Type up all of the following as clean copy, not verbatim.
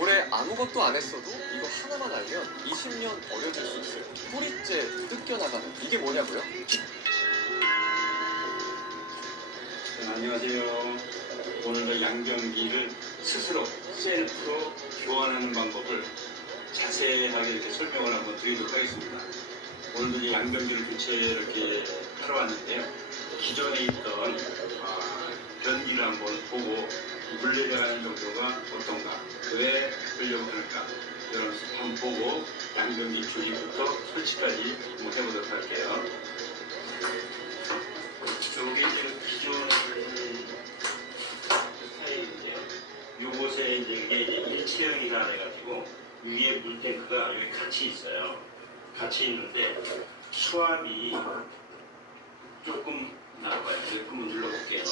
올해 아무것도 안 했어도 이거 하나만 알면 20년 어려질 수 있어요. 뿌리째 뜯겨나가는 이게 뭐냐고요? 안녕하세요. 오늘도 양변기를 스스로 셀프로 교환하는 방법을 자세하게 이렇게 설명을 한번 드리도록 하겠습니다. 오늘도 이 양변기를 교체 이렇게 하러 왔는데요. 기존에 있던 변기를 한번 보고 물 내려가는 정도가 어떤가, 왜 그러려고 하는가, 이런 한번 보고 양변기 조립부터 설치까지 한번 해보도록 할게요. 저게 이제 기존의 스타일인데요. 요곳에 이제 이게 일체형이라 해가지고 위에 물탱크가 여기 같이 있어요. 같이 있는데 수압이 조금 나와요. 이렇게 한번 눌러볼게요.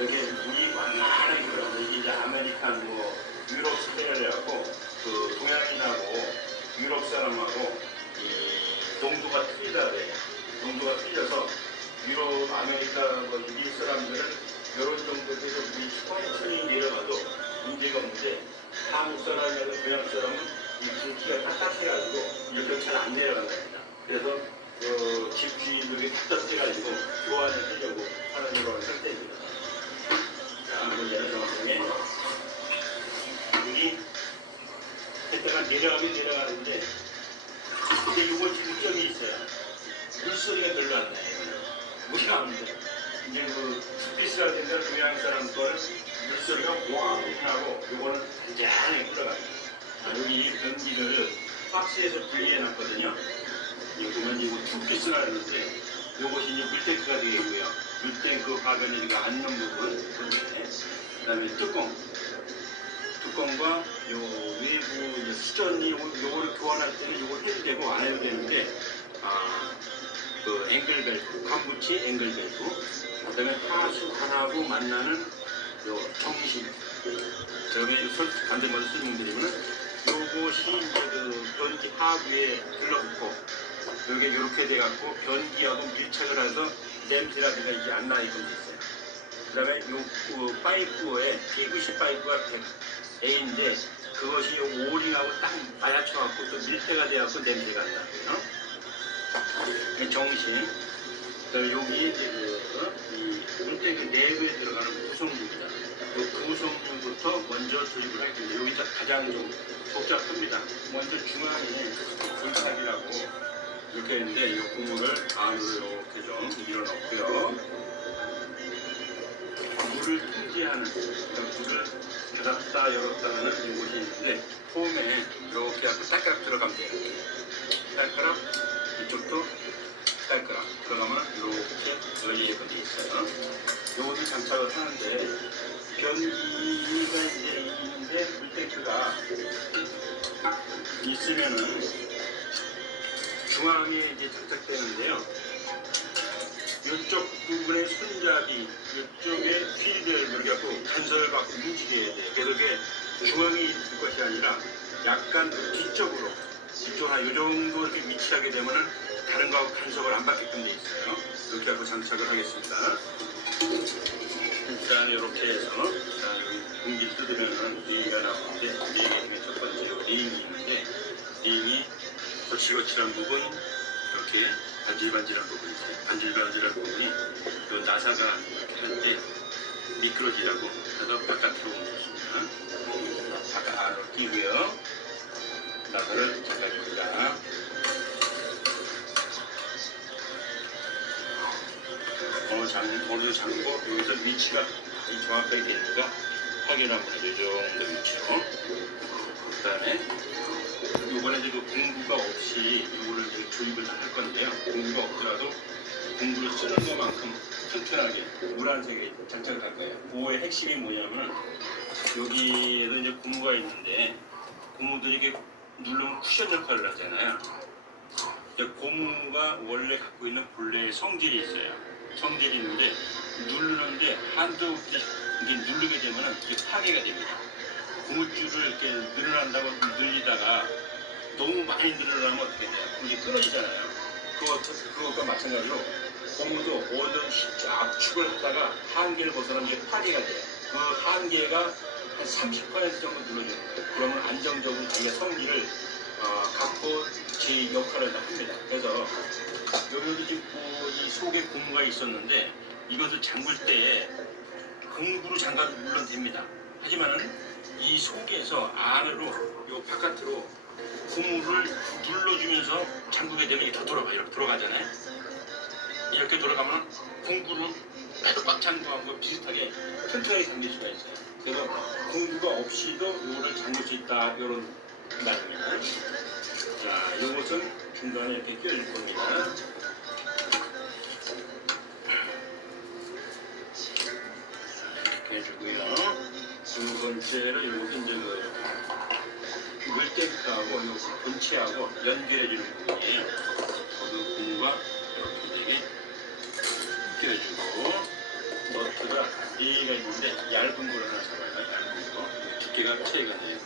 이렇게 물이 완만하게 들어가서 이게 이제 아메리칸 유럽 스타일이라고 그 동양인하고 유럽 사람하고 이 농도가 틀리다 그래요. 농도가 틀려서 유럽, 아메리카, 미국 사람들은 이런 정도에서 물이 천천히 내려가도 문제가 없는데 한국 사람이나 동양 사람은 이 굵기가 딱딱해가지고 이렇게 잘 안 내려간답니다. 그래서 집주인들이 답답해가지고 교환을 하려고 하는 이런 상태입니다. 자, 한번 내려가보면 물이 했다가 내려가면 내려가는데 근데 요거 장점이 있어요. 물소리가 별로 안 나요. 물이 안 나요. 이제 스피스라든가 동양 사람 거는 물소리가 왕 나고 요거는 잔잔하게 흘러갑니다. 여기 변기를 박스에서 분리해 놨거든요. 이거 보면 이거 투피스라 그러는데 요것이 이제 물탱크가 되겠고요. 물탱크 가변이가 앉는 부분, 그 다음에 뚜껑과 요 외부 이제 수전이 요거를 교환할 때는 요걸 해도 되고 안 해도 되는데 그 앵글 밸브, 간붙이 앵글 밸브, 그다음에 하수관하고 만나는 요 정신. 저기 반대 먼저 설명드리면은 요것이 이제 그 변기 하부에 들러붙고 여기 이렇게 돼갖고 변기하고 밀착을 해서 냄새라든가 이게 안 나게끔 됐어요. 그다음에 요 파이프에 PVC 파이프가 100A인데 그것이 요 오링하고 딱 맞춰갖고 또 밀폐가 돼갖고 냄새가 안 나고요. 정신. 그다음에 여기 이제 이 물탱크 내부에 들어가는 구성물입니다. 그 구성물부터 먼저 조립을 하게 됩니다. 여기가 가장 좀 복잡합니다. 먼저 중앙에 불탑이라고 이렇게 했는데 이 고무를 안으로 이렇게 좀 밀어넣고요. 물을 통제하는, 물을 닫았다 열었다 하는 곳이 있는데 폼에 이렇게 하고 딸깍 들어가면 돼요. 딸깍, 이쪽도 딸깍 들어가면 이렇게 열리게 돼 있어요. 요것을 장착을 하는데 변기가 이제 있는데 물탱크가 있으면은 중앙에 이제 장착되는데요. 이쪽 부분에 손잡이, 이쪽에 휠을 이렇게 간섭을 받고 움직여야 돼요. 그래서 그게 중앙에 있을 것이 아니라 약간 뒤쪽으로, 이쪽 한 이 정도 이렇게 위치하게 되면은 다른 거하고 간섭을 안 받게끔 돼 있어요. 이렇게 하고 장착을 하겠습니다. 일단 이렇게 해서 여기 공기를 뜯으면은 링이가 나오는데 링이 중에 첫 번째 링이 있는데 링이 거칠거칠한 부분, 이렇게 반질반질한 부분이 있어요. 반질반질한 부분이 요 나사가 이렇게 할 때 미끄러지라고 해서 바깥으로 옮겼습니다. 바깥 안으로 끼고요. 나사를 잠가줍니다. 어느 잠고 여기서 위치가 정확하게 되니까 확인하고 이 정도 위치로. 그 다음에 요번에 이제 공구가 없이 요거를 이제 조립을 다 할 건데요. 공구가 없더라도 공구를 쓰는 것만큼 튼튼하게 노란색에 장착을 할 거예요. 그거의 핵심이 뭐냐면 여기에도 이제 고무가 있는데 고무들이 이게 누르면 쿠션 역할을 하잖아요. 고무가 원래 갖고 있는 본래의 성질이 있어요. 성질이 있는데 누르는데 한도 없이 이게 누르게 되면은 이게 파괴가 됩니다. 고무줄을 이렇게 늘어난다고 늘리다가 너무 많이 늘어나면 어떻게 돼요? 이게 끊어지잖아요. 그것과 마찬가지로 고무도 오듯이 압축을 하다가 한계를 벗어나면 이게 파리가 돼요. 그 한계가 한 30% 정도 눌러줘요. 그러면 안정적으로 자기가 성질을 갖고 제 역할을 다 합니다. 그래서 여기도 지금 이 속에 고무가 있었는데 이것을 잠글 때 금구로 잠가도 물론 됩니다. 하지만은 이 속에서 안으로 요 바깥으로 고무를 눌러주면서 잠그게 되면 이게 더 돌아가 이렇게 돌아가잖아요. 이렇게 돌아가면 공구를 꽉 잠그고 비슷하게 튼튼하게 잠길 수가 있어요. 그래서 공구가 없이도 요거를 잠글 수 있다 이런 말입니다. 자, 요것은 중간에 이렇게 끼워줄 겁니다. 이렇게 해주고요. 두 번째는 요것은 이제 그 물탱크하고 요 본체하고 연결해주는 부분이에요. 그 고무가 이렇게 되게 끼워주고 너트가 4개가 있는데 얇은 걸 하나 잡아요. 얇은 거. 두께가 차이가 나요.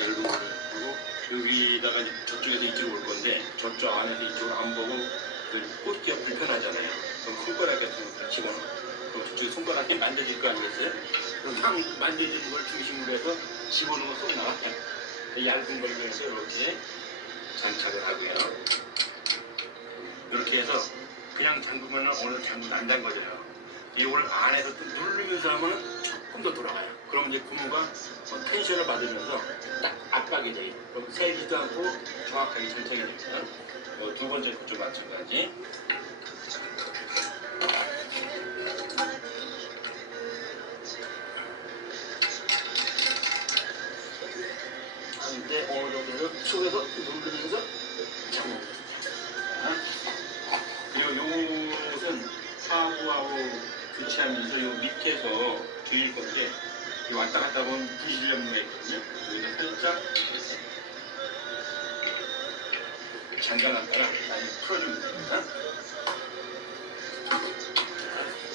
얇은 거를 하고 여기다가 이제 저쪽에서 이쪽으로 올 건데 저쪽 안에서 이쪽으로 안 보고 그 꽂기가 불편하잖아요. 그럼 손가락 같은 거 집어넣어. 그럼 저쪽 손가락에 만져질 거 아니겠어요? 그럼 딱 만져지는 걸 중심으로 해서 집어넣으면 쏙 나가요. 얇은 걸 그래서 이렇게 장착을 하고요. 이렇게 해서 그냥 잠그면 오늘 잠그면 안 잠궈져요. 이걸 안에서 또 누르면서 하면 조금 더 돌아가요. 그럼 이제 고무가 텐션을 받으면서 딱 압박이 돼요. 그럼 세지도 않고 정확하게 장착이 됩니다. 두 번째 것도 마찬가지. 근데 어느 정도는 속에서 누르면서 잠깁니다. 그리고 요것은 하부하고 교체하면서 요 밑에서 뒤일 건데 왔다 갔다 보면 부실염가 있거든요. 여기서 살짝 잠가놨다가 많이 풀어주면 됩니다.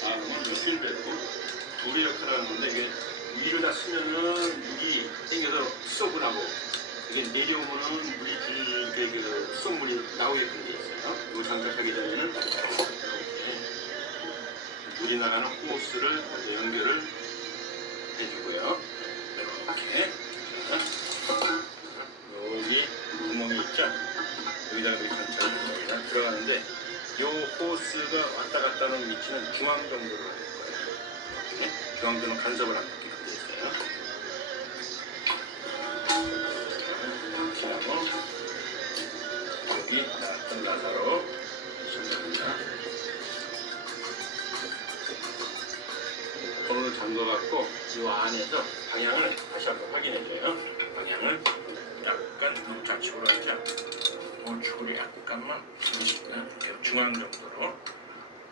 다음은 요 필베고 돌이 역할을 하는 건데 이게 위로 다 쓰면은 물이 땡겨서 수속을 하고 이게 내려오면은 물이 길게 그 수돗물이 나오게끔 돼 있어요. 이거 장착하게 되면은 이렇게 물이 나가는 호스를 먼저 연결을 해주고요. 이렇게 여기 구멍이 있죠? 여기다가 이렇게 장착을 합니다. 들어가는데 이 호스가 왔다 갔다 하는 위치는 중앙 정도로 할 거예요. 이렇게 중앙 정도 간섭을 안 받게 돼 있어요. 이렇게 하고 여기 나왔던 나사로 손잡입니다. 손으로 잠궈갖고 이 안에서 방향을 다시 한번 확인해줘요. 방향을 약간 좌측으로 하죠. 우측으로 약간만 주시고요. 이렇게 중앙 정도로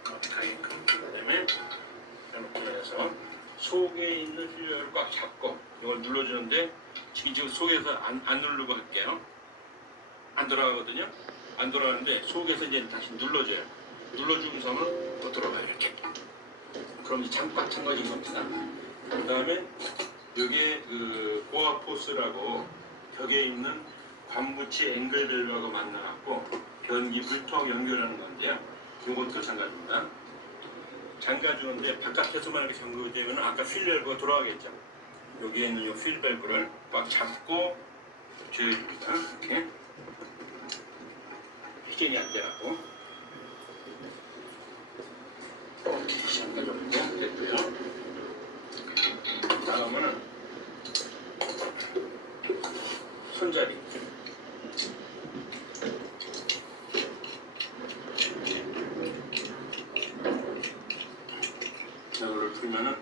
이렇게 가게끔. 그 다음에 이렇게 해서 속에 있는 휠을 꽉 잡고 이걸 눌러주는데 지금 속에서 안 누르고 할게요. 안 돌아가거든요. 안 돌아가는데 속에서 이제 다시 눌러줘요. 눌러주면서 하면 또 돌아가요. 이렇게. 그럼 이 꽉 잠궈진 겁니다. 그 다음에 여기에 그 고압 포스라고 벽에 있는 관부치 앵글벨브하고 만나갖고 변기 물통 연결하는 건데요. 이것도 잠가줍니다. 잠가주는데 바깥에서만 이렇게 잠그게 되면 아까 휠밸브가 돌아가겠죠. 여기에 있는 이 휠밸브를 꽉 잡고 조여줍니다. 이렇게 휘진이 안 되라고. 이렇게 잠가줬고 됐고요. 다음은 손잡이. 이거를 풀면은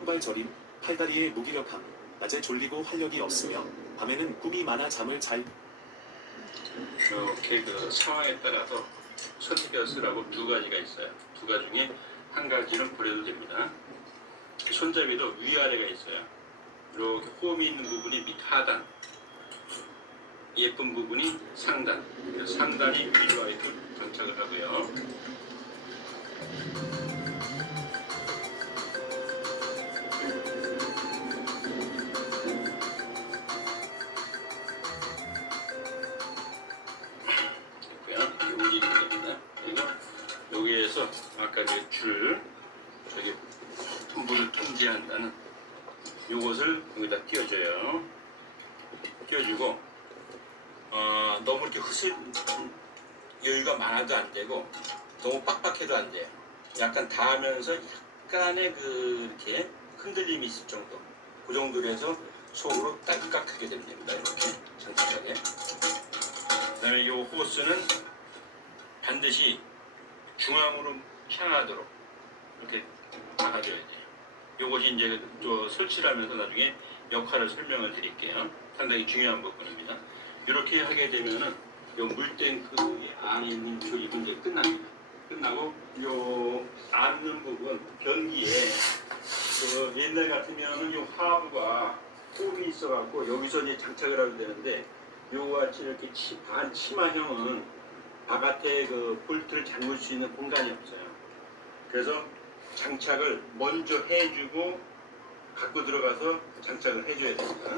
후발 저림, 팔다리의 무기력함, 낮에 졸리고 활력이 없으며 밤에는 꿈이 많아 잠을 잘 이렇게 그 상황에 따라서 선택해서 쓰라고 두 가지가 있어요. 두 가지 중에 한 가지는 버려도 됩니다. 손잡이도 위아래가 있어요. 이렇게 홈이 있는 부분이 밑 하단, 예쁜 부분이 상단. 상단이 위로 이렇게 장착을 하고요. 됐고요. 움직이면 됩니다. 그리고 유지한다는 요것을 여기다 띄워줘요. 띄워주고 너무 이렇게 여유가 많아도 안 되고 너무 빡빡해도 안 돼요. 약간 닿으면서 약간의 이렇게 흔들림이 있을 정도. 그 정도로 해서 속으로 딸깍하게 되면 됩니다. 이렇게 장착하게. 그다음에 이 호스는 반드시 중앙으로 향하도록 이렇게 막아줘야 돼요. 이것이 이제 또 설치를 하면서 나중에 역할을 설명을 드릴게요. 상당히 중요한 부분입니다. 이렇게 하게 되면은 요 물탱크 안에 있는 조립은 이제 끝납니다. 끝나고 요 앉는 부분 변기에 옛날 같으면은 요 하부가 홈이 있어갖고 여기서 이제 장착을 하면 되는데 요같이 이렇게 반치마형은 바깥에 볼트를 잠글 수 있는 공간이 없어요. 그래서 장착을 먼저 해주고 갖고 들어가서 장착을 해줘야 됩니다.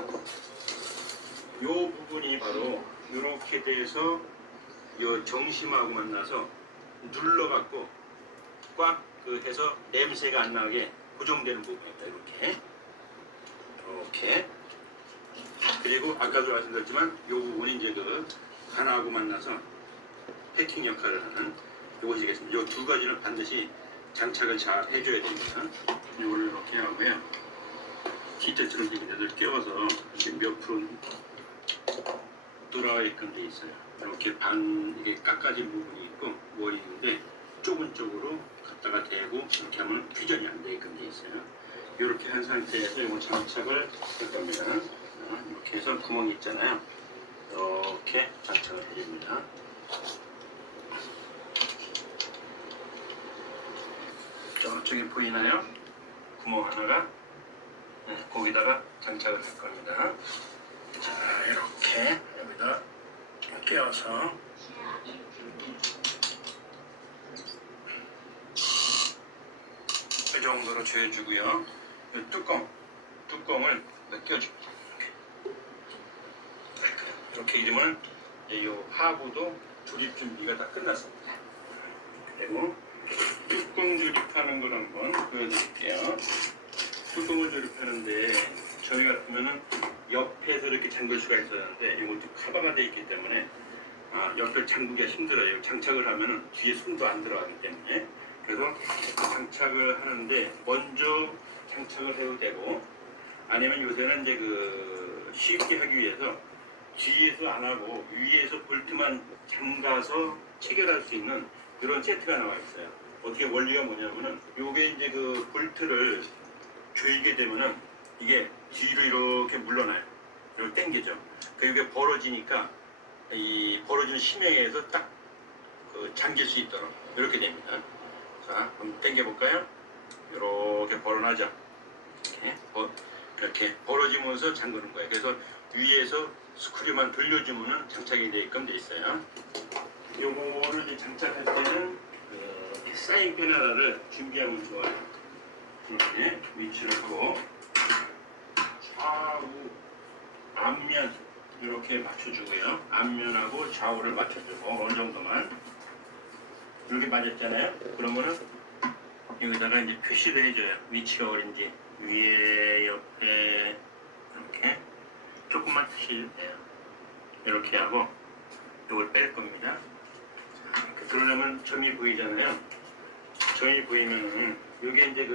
요 부분이 바로 이렇게 돼서 요 정심하고 만나서 눌러갖고 꽉 해서 냄새가 안 나게 고정되는 부분입니다. 이렇게 그리고 아까도 말씀드렸지만 요 부분이 이제 하나하고 만나서 패킹 역할을 하는 요것이 되겠습니다. 요 두 가지는 반드시 장착을 잘 해줘야 됩니다. 요거를 이렇게 하고요. 기대처럼 이렇게 끼워서 이제 몇 프로 돌아가게끔 돼 있어요. 이렇게 이게 깎아진 부분이 있고 뭐 있는데 좁은 쪽으로 갖다가 대고 이렇게 하면 회전이 안 되게끔 돼 있어요. 이렇게 한 상태에서 이거 장착을 할 겁니다. 이렇게 해서 구멍이 있잖아요. 이렇게 장착을 해줍니다. 저쪽에 보이나요? 구멍 하나가 거기다가 장착을 할 겁니다. 자, 이렇게 여기다 끼워서 이 정도로 조여주고요. 이 뚜껑을 끼워줍니다. 이렇게 이러면 이 하부도 조립 준비가 다 끝났습니다. 그리고 뚜껑 조립하는 걸 한번 보여드릴게요. 뚜껑을 조립하는데 저희 같으면은 옆에서 이렇게 잠글 수가 있었는데 이것도 커버가 되어 있기 때문에 옆을 잠그기가 힘들어요. 장착을 하면은 뒤에 손도 안 들어가기 때문에. 그래서 장착을 하는데 먼저 장착을 해도 되고 아니면 요새는 이제 쉽게 하기 위해서 뒤에서 안 하고 위에서 볼트만 잠가서 체결할 수 있는 그런 세트가 나와 있어요. 어떻게 원리가 뭐냐면은 요게 이제 볼트를 조이게 되면은 이게 뒤로 이렇게 물러나요. 이렇게 당기죠. 이게 벌어지니까 이 벌어지는 심행에 의해서 딱 잠길 수 있도록 이렇게 됩니다. 자, 한번 당겨볼까요? 이렇게 벌어나죠. 이렇게 벌어지면서 잠그는 거예요. 그래서 위에서 스크류만 돌려주면은 장착이 되게끔 돼 있어요. 요거를 이제 장착할 때는 사인펜 하나를 준비하면 좋아요. 이렇게 위치를 하고 좌우 앞면 이렇게 맞춰주고요. 앞면하고 좌우를 맞춰주고 어느 정도만 이렇게 맞았잖아요. 그러면은 여기다가 이제 표시를 해줘요. 위치가 어딘지 위에 옆에 이렇게 조금만 표시해도 돼요. 이렇게 하고 이걸 뺄 겁니다. 자, 이렇게 그러려면 점이 보이잖아요. 점이 보이면은 요게 이제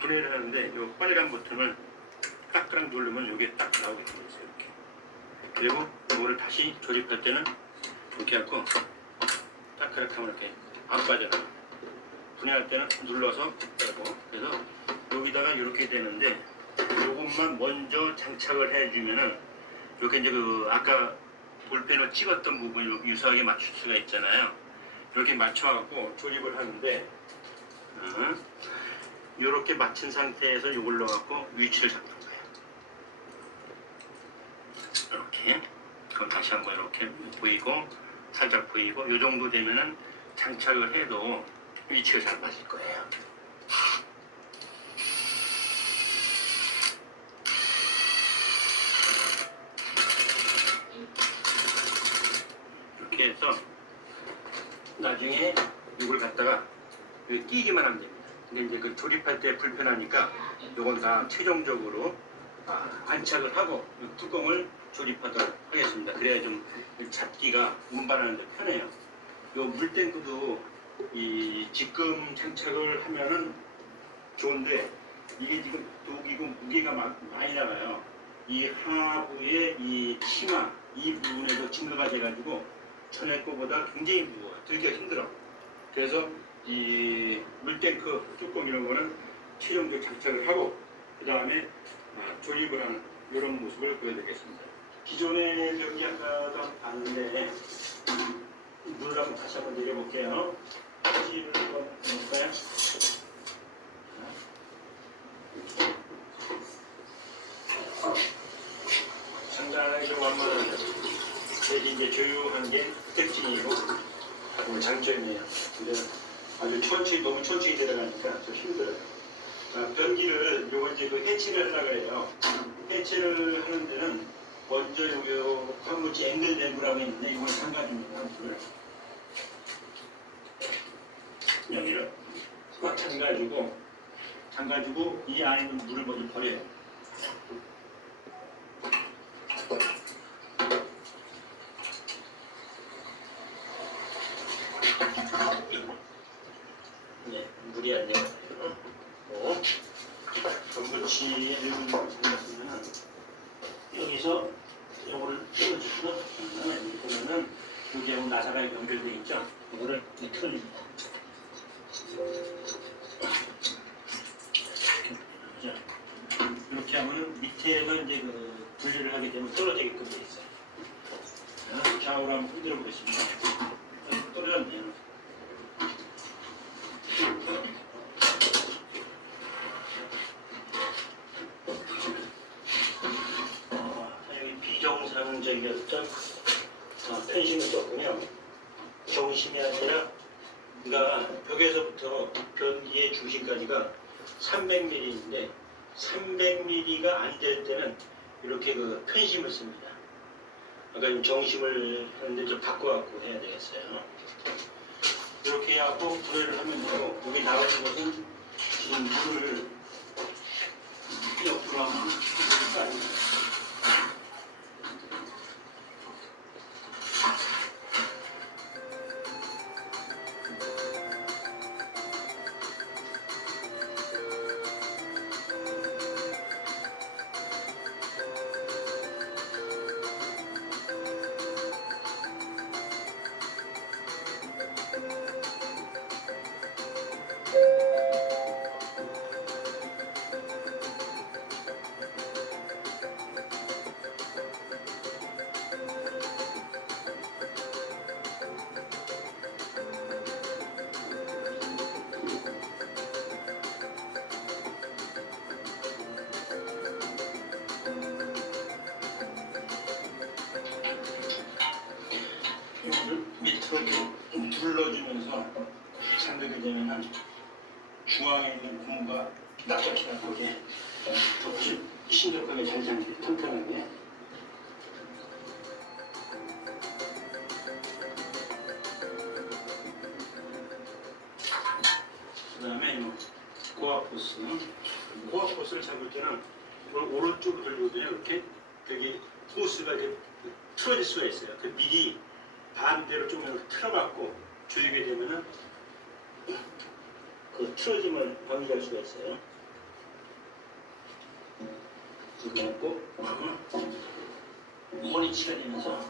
분해를 하는데 요 빨간 버튼을 딱딱 누르면 요게 딱 나오게 되어 있어요. 이렇게. 그리고 이거를 다시 조립할 때는 이렇게 하고 딱딱 하면 이렇게 안 빠져나가요. 분해할 때는 눌러서 빼고 그래서 여기다가 이렇게 되는데 요것만 먼저 장착을 해주면은 이렇게 이제 아까 볼펜을 찍었던 부분을 유사하게 맞출 수가 있잖아요. 이렇게 맞춰갖고 조립을 하는데 이렇게 맞춘 상태에서 이걸 넣어갖고 위치를 잡는 거예요. 이렇게 그럼 다시 한번 이렇게 보이고 살짝 보이고 이 정도 되면은 장착을 해도 위치가 잘 맞을 거예요. 이렇게 해서 나중에 이걸 갖다가 여기 끼기만 하면 됩니다. 근데 이제 그 조립할 때 불편하니까 요건 다 최종적으로 안착을 하고 이 뚜껑을 조립하도록 하겠습니다. 그래야 좀 잡기가 운반하는 데 편해요. 요 물탱크도 이 직금 장착을 하면은 좋은데 이게 지금 독이고 무게가 많이 나가요. 이 하부의 이 치마 이 부분에도 증가가 돼가지고 전에 거보다 굉장히 무거워요. 들기가 힘들어. 그래서 이 물탱크 뚜껑 이런 거는 최종적으로 장착을 하고 그 다음에 조립을 하는 이런 모습을 보여드리겠습니다. 기존의 변기 아까도 봤는데 물을 한번 다시 한번 내려볼게요. 휴지를 한번 넣을까요? 상당히 좀 완만하죠. 대신 이제 조용한 게 특징이고 장점이에요. 근데 아주 너무 천천히 들어가니까 좀 힘들어요. 변기를 요거 이제 그 해체를 하려고 해요. 해체를 하는 데는 먼저 요 관무치 앵글 밸브라고 있는데 이걸 잠가줍니다. 여기를 꽉 잠가주고 이 안에 있는 물을 먼저 버려요. 네, 물이 안 내려가요. 관무치를 잠갔으면 여기서 요거를 뜯어주고 이렇게 보면은 여기하고 나사가 연결되어 있죠. 이거를 틀어줍니다. 이렇게 하면은 밑에가 이제 그 분리를 하게 되면 떨어지게끔 되어 있어요. 좌우로 한번 흔들어 보겠습니다. 떨어졌네요. 여기 비정상적이었던 펜싱을 썼군요. 정심이 아니라 그러니까 벽에서부터 변기의 중심까지가 300mm인데 300mm가 안 될 때는 이렇게 그 편심을 씁니다. 그러니까 정심을 하는데 좀 바꿔갖고 해야 되겠어요. 이렇게 하고 분해를 하면 되고 여기 나와 있는 것은 지금 물을 옆으로 하면 아닙니다. 밑으로 눌러주면서 잠그게 되면 중앙에 있는 고무가 납작히 나게 덮치 신속하게 잘 잠기게 튼튼하게. 그 다음에 고압호스를 잡을 때는 이걸 오른쪽으로 돌리거든요. 이렇게 여기 호스가 이제 틀어질 수가 있어요. 그 미리 반대로 좀 이렇게 틀어갖고 조이게 되면은 그 틀어짐을 방지할 수가 있어요. 이렇게 놓고 원위치가 되면서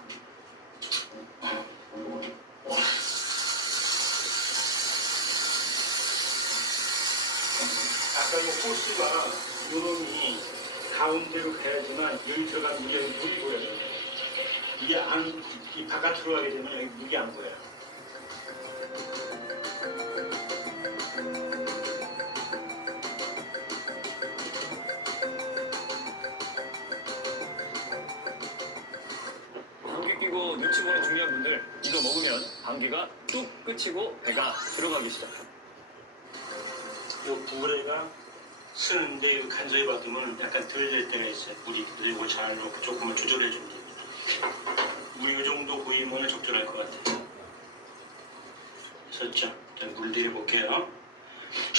아까 이 호스가 요놈이 가운데로 가야지만 여기 들어간 물이 보여요. 이 바깥으로 가게 되면 여기 물이 안 보여요. 감기 끼고 눈치 보는 중요한 분들 이거 먹으면 감기가 뚝 끝이고 배가 들어가기 시작합니다. 요 부레가 쓰는데 간소히 받으면 약간 덜 될 때가 있어요. 물이 그리고 잘 넣고 조금만 조절해 주면 됩니다. 물 이 정도 보이면 적절할 것 같아요. 됐죠? 물 내려볼게요.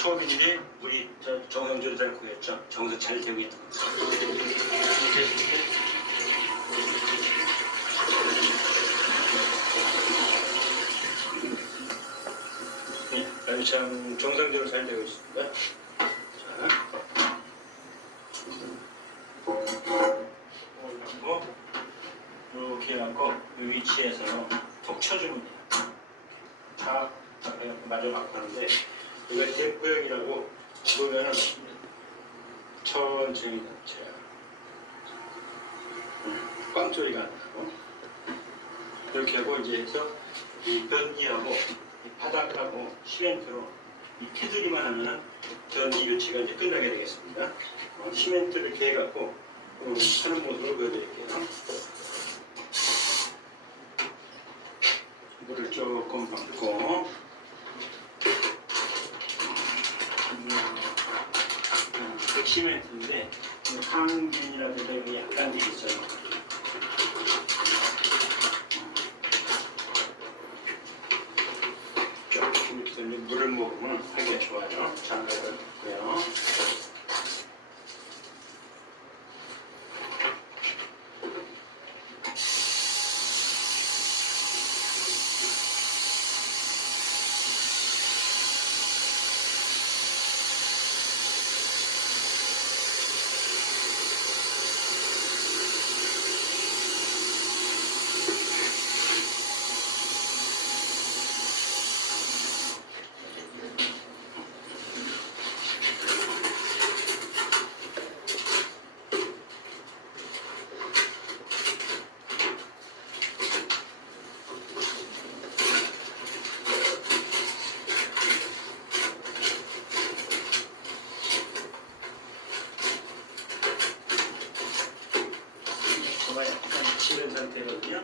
처음인데 우리 저 정성조리 잘 구했죠. 정서 잘 되고 있다. 네, 아주 참 정상적으로 잘 되고 있습니다. 자, 올리고 이렇게 해갖고 이 위치에서 톡 쳐주면 돼요. 다 마저 막 하는데 이거 대포형이라고 보면은 천천히 던져요. 꽝 소리가 안 나고 이렇게 하고 이제 해서 이 변기하고 이 바닥하고 시멘트로 이 테두리만 하면은 변기 교체가 이제 끝나게 되겠습니다. 시멘트를 이렇게 해갖고 하는 모습을 보여드릴게요. 물을 조금 붓고 백시멘트인데 항균이라고 해서 약간 돼 있어요. 조금 이렇게 물을 먹으면 하기가 좋아요. 장갑을 넣고요. 저가 약간 지른 상태거든요.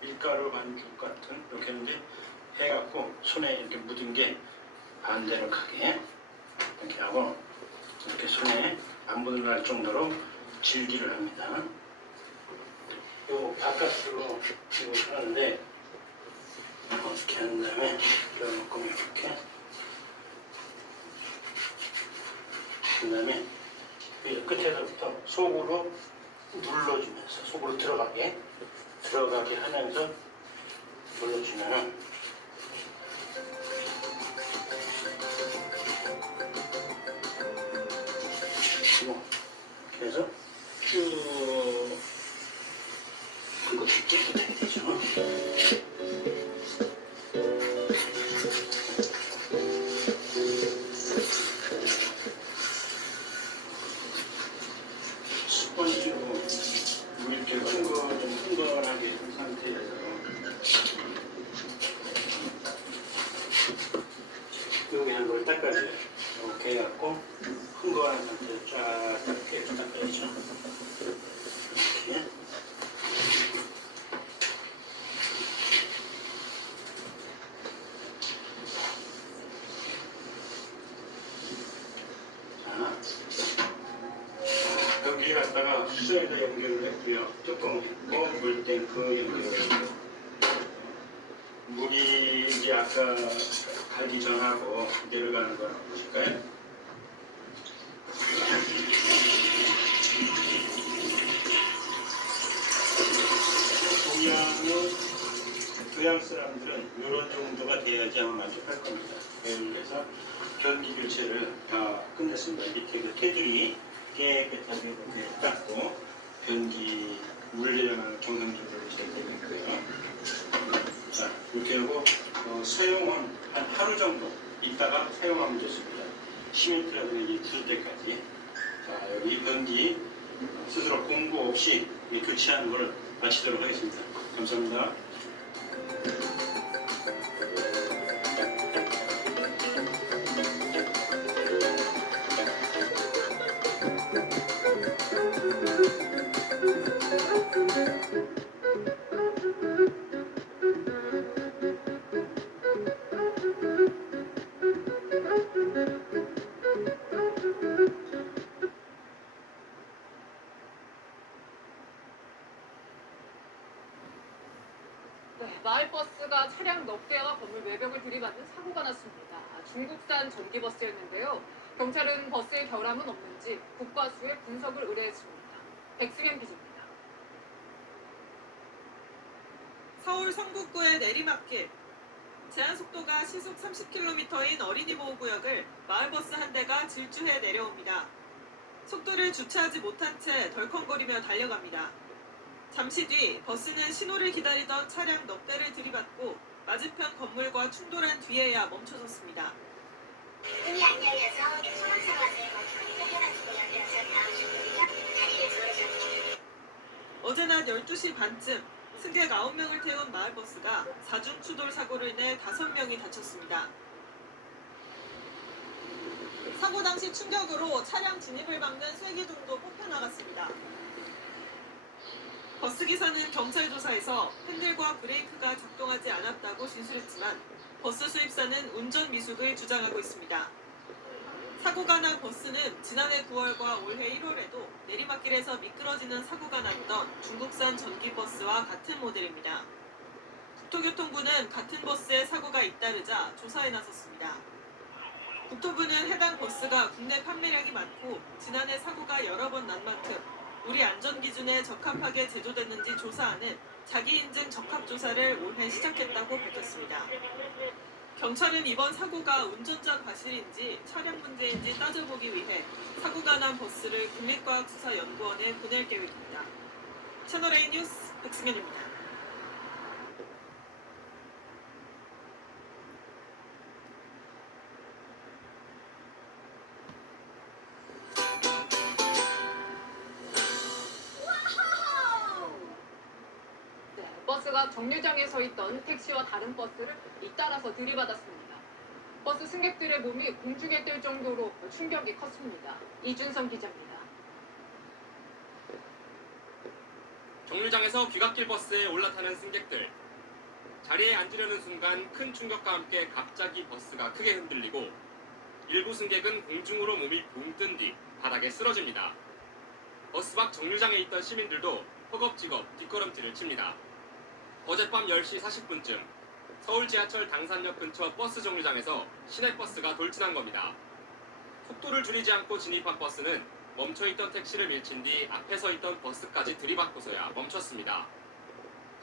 밀가루 반죽 같은 이렇게 했는데 해갖고 손에 이렇게 묻은 게 반대로 가게 이렇게 하고 이렇게 손에 안 묻어날 정도로 질기를 합니다. 요 바깥으로 이거 하는데 이렇게 한 다음에 조금 이렇게 그 다음에 이 끝에서부터 속으로 눌러주면서 속으로 들어가게 하면서 눌러주면 그래서 쭉 이것이 깨끗하게 되죠. 스펀지로 물 이렇게 흥건하게 한 상태에서 여기 한 걸 닦아줘요. 이렇게 해갖고 흥건한 상태에 쫙 닦아야죠. 이렇게. 여기 갖다가 수정에다 연결을 했고요. 조금 물탱크 연결을 물이 이제 아까 가기 전하고 내려가는 거라고 보실까요? 동양 사람들은 이런 정도가 돼야지 아마 만족할 겁니다. 그래서 변기 교체를 다 끝냈습니다. 밑에 그 테두리 깨끗하게 이렇게 닦고 변기 물 내려가는 정상적으로 되고 있고요. 자, 이렇게 하고 사용은 한 하루 정도 있다가 사용하면 좋습니다. 시멘트라든지 굳을 때까지. 자, 여기 변기 스스로 공부 없이 교체하는 걸 마치도록 하겠습니다. 감사합니다. 마을버스가 차량 넉 대와 건물 외벽을 들이받는 사고가 났습니다. 중국산 전기버스였는데요. 경찰은 버스의 결함은 없는지 국과수에 분석을 의뢰했습니다. 백승현 기자입니다. 서울 성북구의 내리막길. 제한속도가 시속 30km인 어린이 보호구역을 마을버스 한 대가 질주해 내려옵니다. 속도를 주체하지 못한 채 덜컹거리며 달려갑니다. 잠시 뒤 버스는 신호를 기다리던 차량 넉 대를 들이받고 맞은편 건물과 충돌한 뒤에야 멈춰섰습니다. 문이 안 열려서 소방차가 끌려가지고 열려서 다리를 걸어서 어제 낮 12시 반쯤 승객 9명을 태운 마을버스가 사중 추돌 사고로 인해 5명이 다쳤습니다. 사고 당시 충격으로 차량 진입을 막는 쇠기둥도 뽑혀나갔습니다. 버스기사는 경찰 조사에서 핸들과 브레이크가 작동하지 않았다고 진술했지만 버스 수입사는 운전 미숙을 주장하고 있습니다. 사고가 난 버스는 지난해 9월과 올해 1월에도 내리막길에서 미끄러지는 사고가 났던 중국산 전기버스와 같은 모델입니다. 국토교통부는 같은 버스에 사고가 잇따르자 조사에 나섰습니다. 국토부는 해당 버스가 국내 판매량이 많고 지난해 사고가 여러 번 난 만큼 우리 안전기준에 적합하게 제조됐는지 조사하는 자기인증 적합조사를 올해 시작했다고 밝혔습니다. 경찰은 이번 사고가 운전자 과실인지 차량 문제인지 따져보기 위해 사고가 난 버스를 국립과학수사연구원에 보낼 계획입니다. 채널A 뉴스 백승현입니다. 버스가 정류장에 서 있던 택시와 다른 버스를 잇따라서 들이받았습니다. 버스 승객들의 몸이 공중에 뜰 정도로 충격이 컸습니다. 이준성 기자입니다. 정류장에서 귀갓길 버스에 올라타는 승객들. 자리에 앉으려는 순간 큰 충격과 함께 갑자기 버스가 크게 흔들리고 일부 승객은 공중으로 몸이 붕 뜬 뒤 바닥에 쓰러집니다. 버스 밖 정류장에 있던 시민들도 허겁지겁 뒷걸음질을 칩니다. 어젯밤 10시 40분쯤 서울 지하철 당산역 근처 버스 정류장에서 시내버스가 돌진한 겁니다. 속도를 줄이지 않고 진입한 버스는 멈춰있던 택시를 밀친 뒤 앞에 서 있던 버스까지 들이받고서야 멈췄습니다.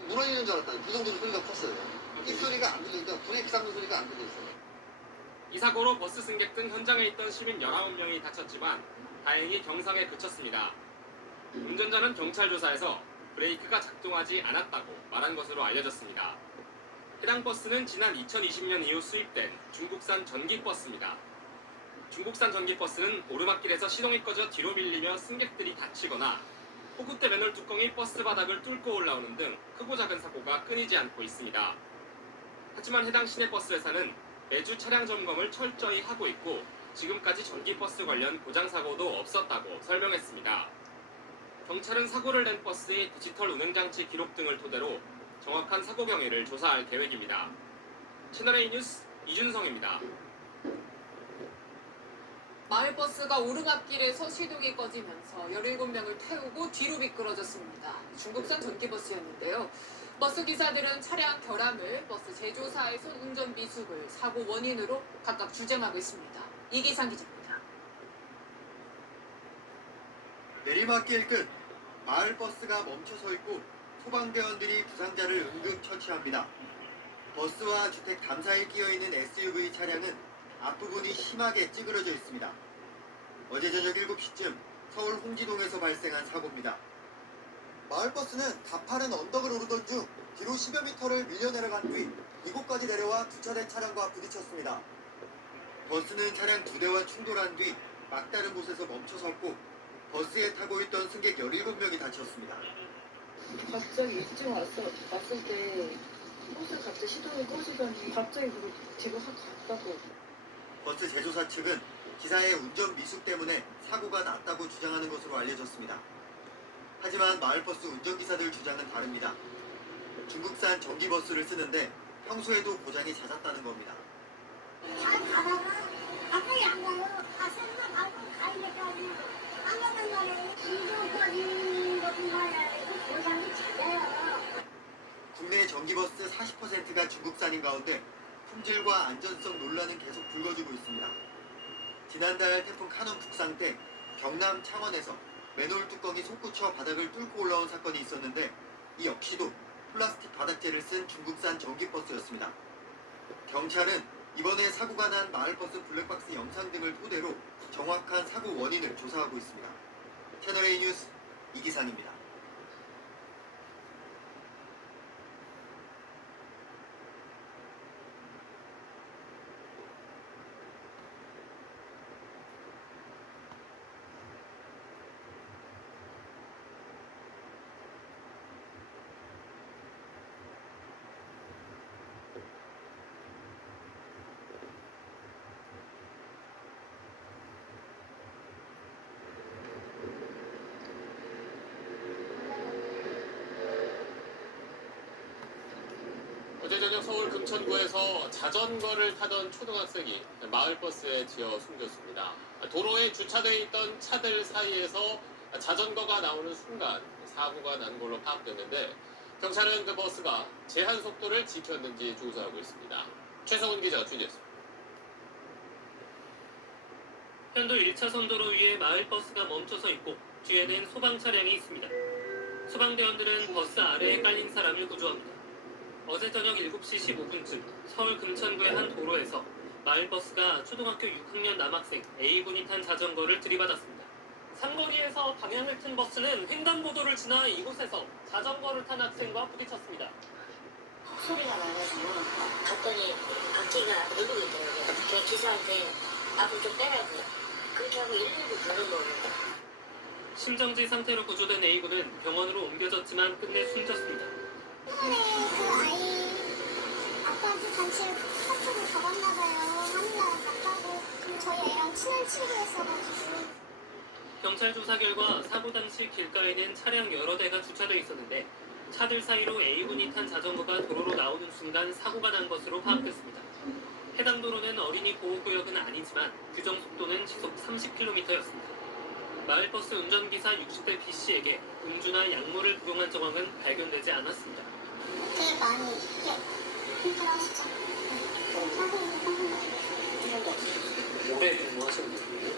무너지는 줄 알았다니. 그 정도로 소리가 컸어요. 이 소리가 안 들리니까 브레이크 잡는 소리가 안 들렸어요. 이 사고로 버스 승객 등 현장에 있던 시민 19명이 다쳤지만 다행히 경상에 그쳤습니다. 운전자는 경찰 조사에서 브레이크가 작동하지 않았다고 말한 것으로 알려졌습니다. 해당 버스는 지난 2020년 이후 수입된 중국산 전기버스입니다. 중국산 전기버스는 오르막길에서 시동이 꺼져 뒤로 밀리며 승객들이 다치거나 호구대 맨홀 뚜껑이 버스 바닥을 뚫고 올라오는 등 크고 작은 사고가 끊이지 않고 있습니다. 하지만 해당 시내버스 회사는 매주 차량 점검을 철저히 하고 있고 지금까지 전기버스 관련 고장사고도 없었다고 설명했습니다. 경찰은 사고를 낸 버스의 디지털 운행장치 기록 등을 토대로 정확한 사고 경위를 조사할 계획입니다. 채널A 뉴스 이준성입니다. 마을버스가 오르막길에서 시동이 꺼지면서 17명을 태우고 뒤로 미끄러졌습니다. 중국산 전기버스였는데요. 버스 기사들은 차량 결함을, 버스 제조사의 운전 미숙을 사고 원인으로 각각 주장하고 있습니다. 이기상 기자입니다. 내리막길 끝 마을버스가 멈춰서 있고 소방대원들이 부상자를 응급처치합니다. 버스와 주택 담 사이에 끼어있는 SUV 차량은 앞부분이 심하게 찌그러져 있습니다. 어제 저녁 7시쯤 서울 홍지동에서 발생한 사고입니다. 마을버스는 가파른 언덕을 오르던 중 뒤로 10여 미터를 밀려 내려간 뒤 이곳까지 내려와 주차된 차량과 부딪혔습니다. 버스는 차량 2대와 충돌한 뒤 막다른 곳에서 멈춰섰고 버스에 타고 있던 승객 17명이 다쳤습니다. 갑자기 일찍 왔을 때 버스 갑자기 시동이 꺼지더니 갑자기 그거 뒤로 확 갔다고. 버스 제조사 측은 기사의 운전 미숙 때문에 사고가 났다고 주장하는 것으로 알려졌습니다. 하지만 마을버스 운전기사들 주장은 다릅니다. 중국산 전기버스를 쓰는데 평소에도 고장이 잦았다는 겁니다. 잘 가다가 갑자기 안 가요. 가서만 가고 가야겠다니. 안 가는 거는 이동거리는 것뿐만 아니라 고장이 잦아요. 국내 전기 전기버스 40%가 중국산인 가운데 품질과 안전성 논란은 계속 불거지고 있습니다. 지난달 태풍 카눈 북상 때 경남 창원에서 맨홀 뚜껑이 솟구쳐 바닥을 뚫고 올라온 사건이 있었는데 이 역시도 플라스틱 바닥재를 쓴 중국산 전기버스였습니다. 경찰은 이번에 사고가 난 마을버스 블랙박스 영상 등을 토대로 정확한 사고 원인을 조사하고 있습니다. 채널A 뉴스 이기상입니다. 어제 저녁 서울 금천구에서 자전거를 타던 초등학생이 마을버스에 치여 숨졌습니다. 도로에 주차되어 있던 차들 사이에서 자전거가 나오는 순간 사고가 난 걸로 파악됐는데 경찰은 그 버스가 제한 속도를 지켰는지 조사하고 있습니다. 최성훈 기자가 취재했습니다. 편도 1차선 도로 위에 마을버스가 멈춰서 있고 뒤에는 소방 차량이 있습니다. 소방대원들은 버스 아래에 깔린 사람을 구조합니다. 어제 저녁 7시 15분쯤 서울 금천구의 한 도로에서 마을버스가 초등학교 6학년 남학생 A군이 탄 자전거를 들이받았습니다. 삼거리에서 방향을 튼 버스는 횡단보도를 지나 이곳에서 자전거를 탄 학생과 부딪혔습니다. 소리가 나가지고 갔더니 바퀴가 내리고 있더라고요. 제 기사한테 앞으로 좀 빼라고 그렇게 하고 119 부른 거예요. 심정지 상태로 구조된 A군은 병원으로 옮겨졌지만 끝내 숨졌습니다. 이번에 그 아이 아빠한테 단체 카톡을 적었나봐요. 하늘나라 갔다고. 그럼 저희 애랑 친한 친구였어가지고. 경찰 조사 결과 사고 당시 길가에는 차량 여러 대가 주차돼 있었는데 차들 사이로 A군이 탄 자전거가 도로로 나오는 순간 사고가 난 것으로 파악됐습니다. 해당 도로는 어린이 보호구역은 아니지만 규정 속도는 시속 30km였습니다. 마을버스 운전기사 60대 B씨에게 음주나 약물을 복용한 정황은 발견되지 않았습니다. 되게 많이 힘들어하시죠. 오래 근무하셨는데요?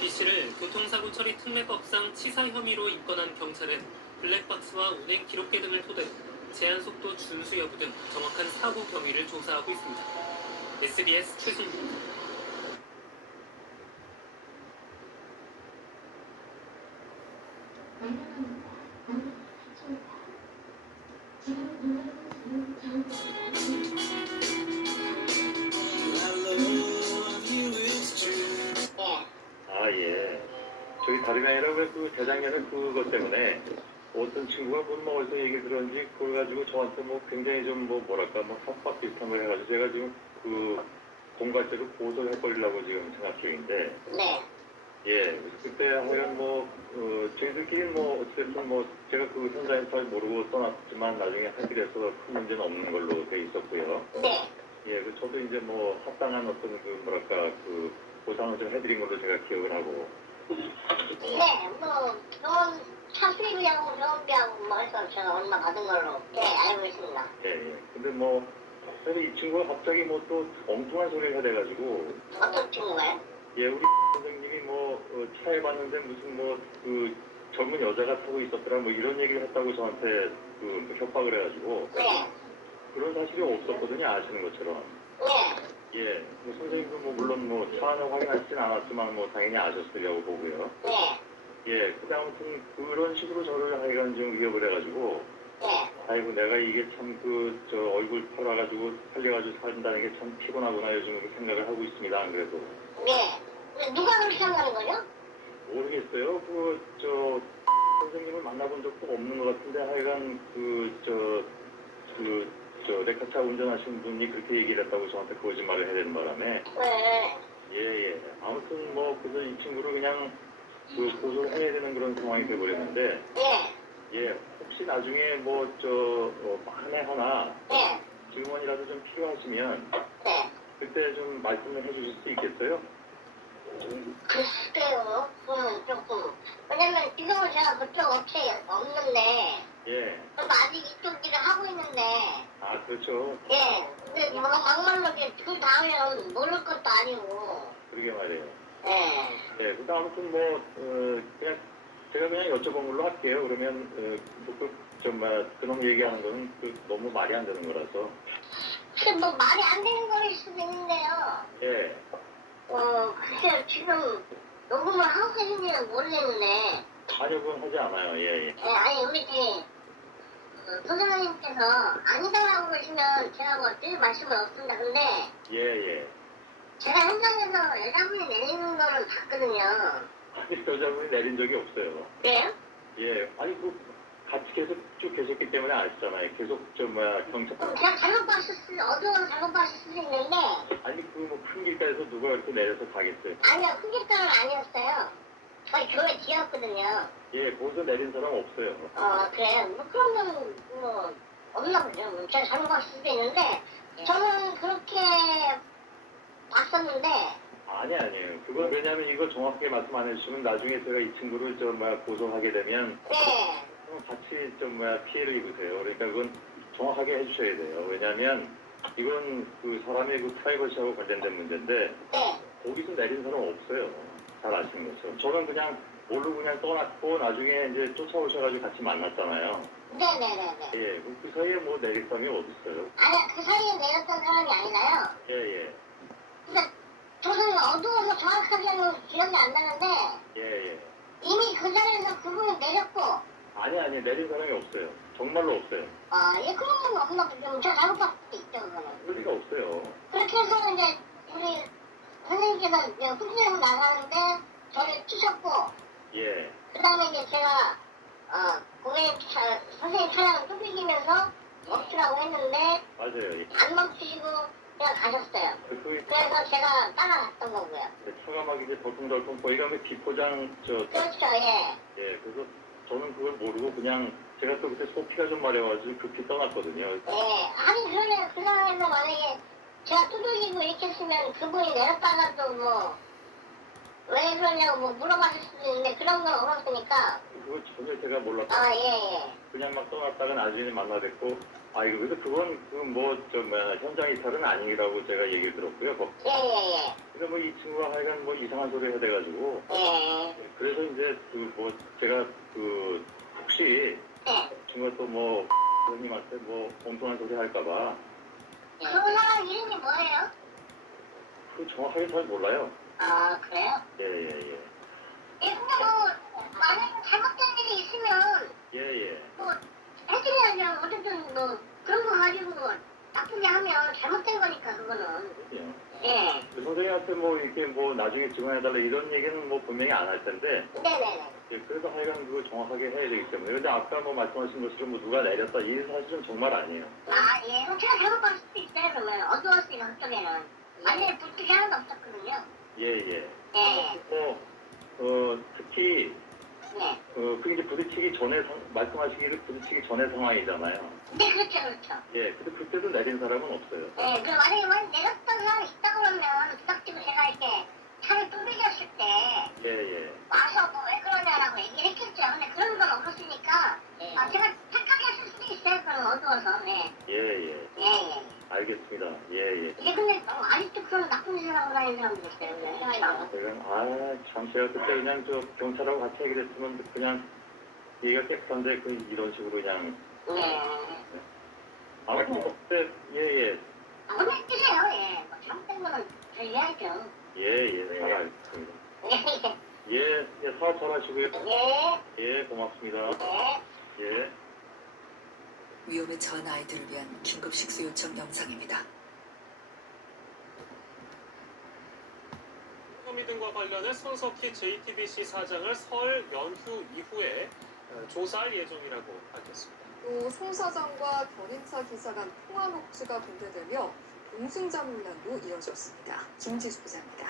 B씨를 교통사고 처리 특례법상 치사 혐의로 입건한 경찰은 블랙박스와 운행 기록계 등을 토대로 제한속도 준수 여부 등 정확한 사고 경위를 조사하고 있습니다. SBS 최순입니다. 예. 저기 다름이 아니라 왜 그 재작년에 그것 때문에 어떤 친구가 뭐 어디서 얘기를 들었는지 그걸 가지고 저한테 뭐 굉장히 좀 뭐랄까 협박 비슷한 걸 해가지고 제가 지금 그 공갈죄로 고소를 해버리려고 지금 생각 중인데. 네. 예. 그때 하여간 저희들끼리 어쨌든 제가 그 현장에서 잘 모르고 떠났지만 나중에 하기로 해서 큰 문제는 없는 걸로 돼 있었고요. 네. 예. 저도 이제 합당한 어떤 보상을 좀 해드린 걸로 제가 기억을 하고. 네, 병원 차수리비하고 병원비하고 해서 제가 얼마 받은 걸로 알고 있습니다. 예. 근데 그래서 이 친구가 갑자기 또 엉뚱한 소리를 해대가지고. 어떤 친구가요? 예, 우리 선생님이 차에 봤는데 무슨 젊은 여자가 타고 있었더라 이런 얘기를 했다고 저한테 협박을 해가지고. 네. 그런 사실이 없었거든요, 아시는 것처럼. 네. 예, 선생님도 물론 차 안을 확인하시진 않았지만 당연히 아셨으리라고 보고요. 네. 예, 근데 아무튼 그런 식으로 저를 하여간 좀 위협을 해가지고. 네. 아이고 내가 이게 참 얼굴 팔아가지고 살려가지고 산다는 게 참 피곤하구나 요즘 그렇게 생각을 하고 있습니다. 안 그래도. 네. 누가 그렇게 생각하는 거죠? 모르겠어요. 선생님을 만나본 적도 없는 것 같은데 하여간 레카차 운전하시는 분이 그렇게 얘기를 했다고 저한테 거짓말을 해야 되는 바람에. 네. 예. 아무튼 그래서 이 친구를 그냥 고소를 해야 되는 그런 상황이 돼버렸는데. 네. 예, 혹시 나중에 만에 하나 네. 증언이라도 좀 필요하시면 네. 그때 좀 말씀을 해주실 수 있겠어요? 글쎄요. 그건 조금. 왜냐면 지금은 제가 그쪽 업체에 없는데 예. 그럼 아직 이쪽 일을 하고 있는데, 아, 그렇죠. 예. 근데 뭐 막말로 이렇게 그 다음에는 모를 것도 아니고, 그러게 말이에요. 예. 예, 그다음 아무튼 그냥 제가 그냥 여쭤본 걸로 할게요. 그러면 그런 얘기하는 거는 너무 말이 안 되는 거라서. 근데 뭐 말이 안 되는 거일 수도 있는데요. 예. 글쎄요, 지금 녹음을 하고 계신지는 모르겠는데, 아니요, 그건 하지 않아요. 예, 예. 예, 아니, 우리 소장님께서 아니다라고 그러시면 제가 뭐 드릴 말씀은 없습니다. 근데 예, 예. 제가 현장에서 여자분이 내리는 거를 봤거든요. 아니, 여자분이 내린 적이 없어요. 그래요? 예. 아니, 같이 계속 쭉 계셨기 때문에 아시잖아요. 계속 경찰. 그럼 제가 잘못 어두워서 잘못 봤을 수도 있는데, 아니, 큰 길가에서 누가 이렇게 내려서 가겠어요. 아니요, 큰 길가는 아니었어요. 저희 교회 뒤였거든요. 예, 거기서 내린 사람 없어요. 그래요? 뭐 그런 건 없나 보죠. 제가 잘못 봤을 수도 있는데, 저는 그렇게 봤었는데, 아니에요. 그건 왜냐면 이거 정확하게 말씀 안 해주시면 나중에 제가 이 친구를 고소하게 되면 네. 같이 피해를 입으세요. 그러니까 그건 정확하게 해주셔야 돼요. 왜냐면 이건 사람의 프라이버시하고 관련된 문제인데 네. 거기서 내린 사람 없어요. 잘 아시는 것처럼. 저는 그냥 모르고 그냥 떠났고 나중에 이제 쫓아오셔가지고 같이 만났잖아요. 네네네네. 예, 그 사이에 내릴 사람이 어딨어요? 아니, 그 사이에 내렸던 사람이 아니라요. 예, 예. 근데 저는 어두워서 정확하게는 기억이 안 나는데, 예, 예. 이미 그 자리에서 그분이 내렸고, 아니, 내린 사람이 없어요. 정말로 없어요. 예, 그런 건 없나 보죠. 제가 잘못 봤을 수도 있죠, 그거는. 그럴 리가 없어요. 그렇게 해서 이제 우리 선생님께서 이제 훈련을 나가는데 저를 치셨고, 예. 그 다음에 이제 제가 선생님 차량을 두들기면서 멈추라고 했는데 맞아요. 예. 안 멈추시고 그냥 가셨어요. 그래서 제가 따라갔던 거고요. 차가 막 이제 덜컹덜컹 보이가면 뒷포장 그렇죠, 예. 예, 그래서 저는 그걸 모르고 그냥 제가 또 그때 소피가 좀 마려워가지고 급히 떠났거든요. 예. 아니 그러면 그 상황에서 만약에 제가 두들기고 이렇게 했으면 그분이 내렸다가도 왜 그러냐고 물어봤을 수도 있는데 그런 건 없었으니까. 그걸 전혀 제가 몰랐어요. 예. 그냥 막 떠났다가 나중에 만나뵙고 그래서 그건 현장 이탈은 아니라고 제가 얘기를 들었고요. 예. 그러니까 이 친구가 하여간 이상한 소리 해야 돼가지고. 예. 그래서 이제 제가 혹시 친구가 또 선생님한테 엉뚱한 소리 할까봐. 그 사람 이름이 뭐예요? 정확하게 잘 몰라요. 그래요? 예. 근데 만약에 잘못된 일이 있으면 예. 해드려야죠. 어쨌든 그런 거 가지고 나쁘게 하면 잘못된 거니까 그거는. 예. 그 선생님한테 이렇게 나중에 지원해달라 이런 얘기는 분명히 안 할 텐데. 네네네. 예, 그래서 하여간 그거 정확하게 해야 되기 때문에. 근데 아까 말씀하신 것처럼 누가 내렸다 이 사실은 정말 아니에요. 예. 그럼 제가 잘못 봤을 수도 있어요. 그러면 어두웠으니까 그쪽에는. 완전히 불빛이 하나도 없었거든요. 예. 예. 특히 네. 그 이제 부딪히기 전에 말씀하시기를 부딪히기 전에 상황이잖아요. 네, 그렇죠. 예, 근데 그때도 내린 사람은 없어요. 네, 만약에 내렸던 사람이 있다 그러면 부닥치고 제가 이렇게 차를 두들겼을 때 예. 와서 왜 그러냐라고 얘기를 했겠죠. 근데 그런 건 없었으니까 제가 착하게 했을 수도 있어요. 그럼 어두워서. 네. 예. 알겠습니다. 예. 이게 근데 아직도 그런 나쁜 짓을 하고 다니는 사람도 있어요. 참 제가 그때 그냥 경찰하고 같이 얘기를 했으면 그냥 얘기가 깨끗한데 이런 식으로 그냥. 아무튼 예. 오늘 뜨세요. 예. 잘못된 거는 저희 해야죠. 예. 잘 알겠습니다. 예. 사업 잘 하시고요. 예, 고맙습니다. 예. 위험에 처한 아이들을 위한 긴급 식수 요청 영상입니다. 혐의 등과 관련해 손석희 JTBC 사장을 설 연휴 이후에 조사할 예정이라고 밝혔습니다. 또 송 사장과 견인차 기사 간 통화 녹취가 공개되며 공승자문란도 이어졌습니다. 김지수 기자입니다.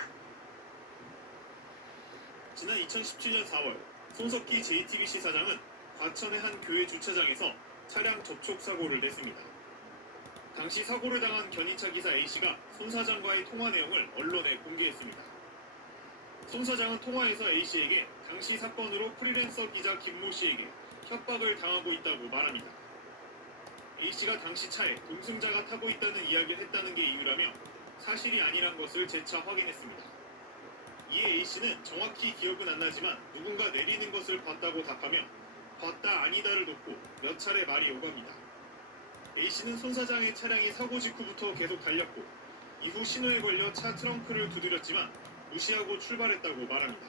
지난 2017년 4월 손석희 JTBC 사장은 과천의 한 교회 주차장에서 차량 접촉 사고를 냈습니다. 당시 사고를 당한 견인차 기사 A씨가 손 사장과의 통화 내용을 언론에 공개했습니다. 손 사장은 통화에서 A씨에게 당시 사건으로 프리랜서 기자 김모 씨에게 협박을 당하고 있다고 말합니다. A씨가 당시 차에 동승자가 타고 있다는 이야기를 했다는 게 이유라며 사실이 아니란 것을 재차 확인했습니다. 이에 A씨는 정확히 기억은 안 나지만 누군가 내리는 것을 봤다고 답하며 봤다 아니다를 놓고 몇 차례 말이 오갑니다. A씨는 손 사장의 차량이 사고 직후부터 계속 달렸고 이후 신호에 걸려 차 트렁크를 두드렸지만 무시하고 출발했다고 말합니다.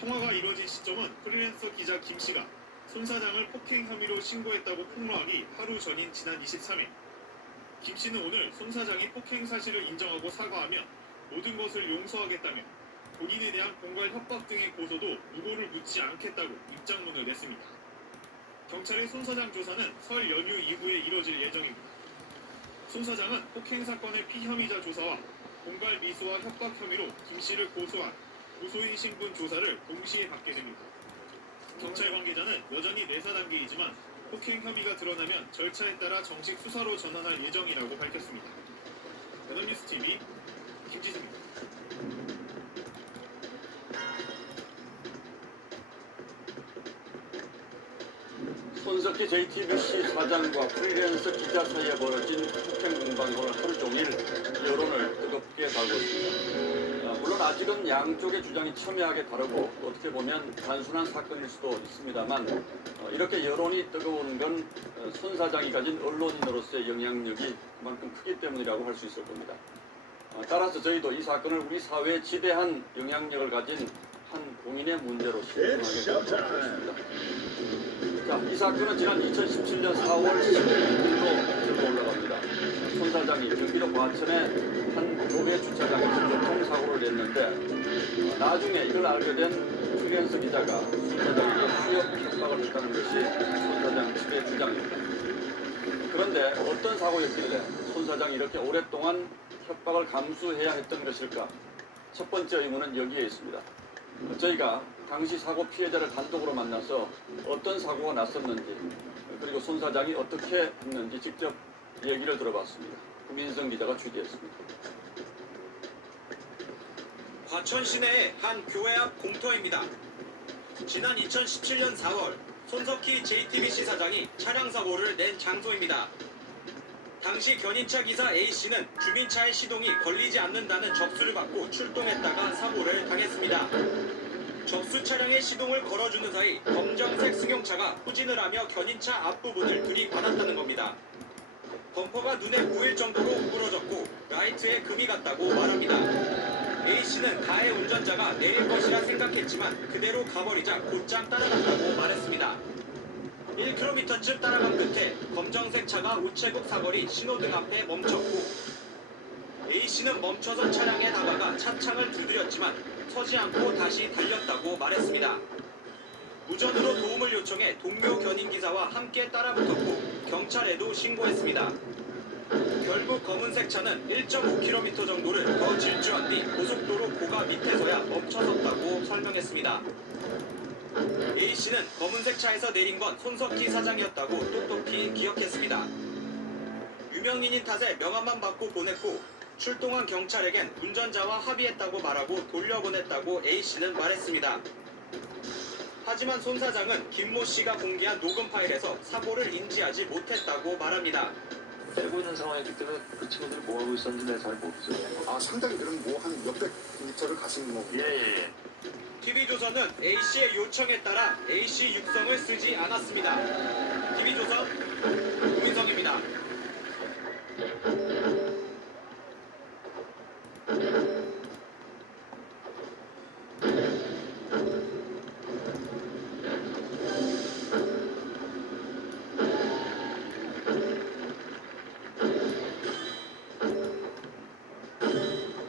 통화가 이뤄진 시점은 프리랜서 기자 김씨가 손 사장을 폭행 혐의로 신고했다고 폭로하기 하루 전인 지난 23일 김씨는 오늘 손 사장이 폭행 사실을 인정하고 사과하며 모든 것을 용서하겠다며 본인에 대한 공갈 협박 등의 고소도 무고를 묻지 않겠다고 입장문을 냈습니다. 경찰의 손 사장 조사는 설 연휴 이후에 이뤄질 예정입니다. 손 사장은 폭행 사건의 피혐의자 조사와 공갈 미수와 협박 혐의로 김씨를 고소한 고소인 신분 조사를 동시에 받게 됩니다. 경찰 관계자는 여전히 내사 단계이지만 폭행 혐의가 드러나면 절차에 따라 정식 수사로 전환할 예정이라고 밝혔습니다. 연합뉴스 TV 김지승입니다. 손석희 JTBC 사장과 프리랜서 기자 사이에 벌어진 폭행 공방으로 하루 종일 여론을 뜨겁게 달궜습니다. 물론 아직은 양쪽의 주장이 첨예하게 다르고 어떻게 보면 단순한 사건일 수도 있습니다만 이렇게 여론이 뜨거운 건 손 사장이 가진 언론인으로서의 영향력이 그만큼 크기 때문이라고 할 수 있을 겁니다. 따라서 저희도 이 사건을 우리 사회에 지대한 영향력을 가진 한 공인의 문제로 신중하게 생각했습니다. 자, 이 사건은 지난 2017년 4월 10일로 들고 올라갑니다. 손 사장이 경기도 과천의 한 교회 주차장에서 교통사고를 냈는데 나중에 이걸 알게 된 프리랜서 기자가 손 사장에게 수협 협박을 했다는 것이 손 사장 측의 주장입니다. 그런데 어떤 사고였길래 손 사장이 이렇게 오랫동안 협박을 감수해야 했던 것일까? 첫 번째 의문은 여기에 있습니다. 저희가 당시 사고 피해자를 단독으로 만나서 어떤 사고가 났었는지 그리고 손 사장이 어떻게 했는지 직접 얘기를 들어봤습니다. 구민성 기자가 취재했습니다. 과천 시내의 한 교회 앞 공터입니다. 지난 2017년 4월 손석희 JTBC 사장이 차량 사고를 낸 장소입니다. 당시 견인차 기사 A씨는 주민차의 시동이 걸리지 않는다는 접수를 받고 출동했다가 사고를 당했습니다. 접수 차량의 시동을 걸어주는 사이 검정색 승용차가 후진을 하며 견인차 앞부분을 들이받았다는 겁니다. 범퍼가 눈에 보일 정도로 구부러졌고 라이트에 금이 갔다고 말합니다. A씨는 가해 운전자가 내릴 것이라 생각했지만 그대로 가버리자 곧장 따라갔다고 말했습니다. 1km쯤 따라간 끝에 검정색 차가 우체국 사거리 신호등 앞에 멈췄고 A씨는 멈춰서 차량에 다가가 차창을 두드렸지만 서지 않고 다시 달렸다고 말했습니다. 무전으로 도움을 요청해 동료 견인기사와 함께 따라붙었고 경찰에도 신고했습니다. 결국 검은색 차는 1.5km 정도를 더 질주한 뒤 고속도로 고가 밑에서야 멈춰섰다고 설명했습니다. A씨는 검은색 차에서 내린 건 손석희 사장이었다고 똑똑히 기억했습니다. 유명인인 탓에 명함만 받고 보냈고 출동한 경찰에겐 운전자와 합의했다고 말하고 돌려보냈다고 A씨는 말했습니다. 하지만 손 사장은 김모 씨가 공개한 녹음 파일에서 사고를 인지하지 못했다고 말합니다. 알고 있는 상황이기 때문에 그 친구들이 뭐 하고 있었는지 내가 잘 모르죠. 아, 상당히 그럼 뭐 한 몇백 미터를 가신 거군요. 예. TV조선은 A씨의 요청에 따라 A씨 육성을 쓰지 않았습니다. TV조선 우민성입니다.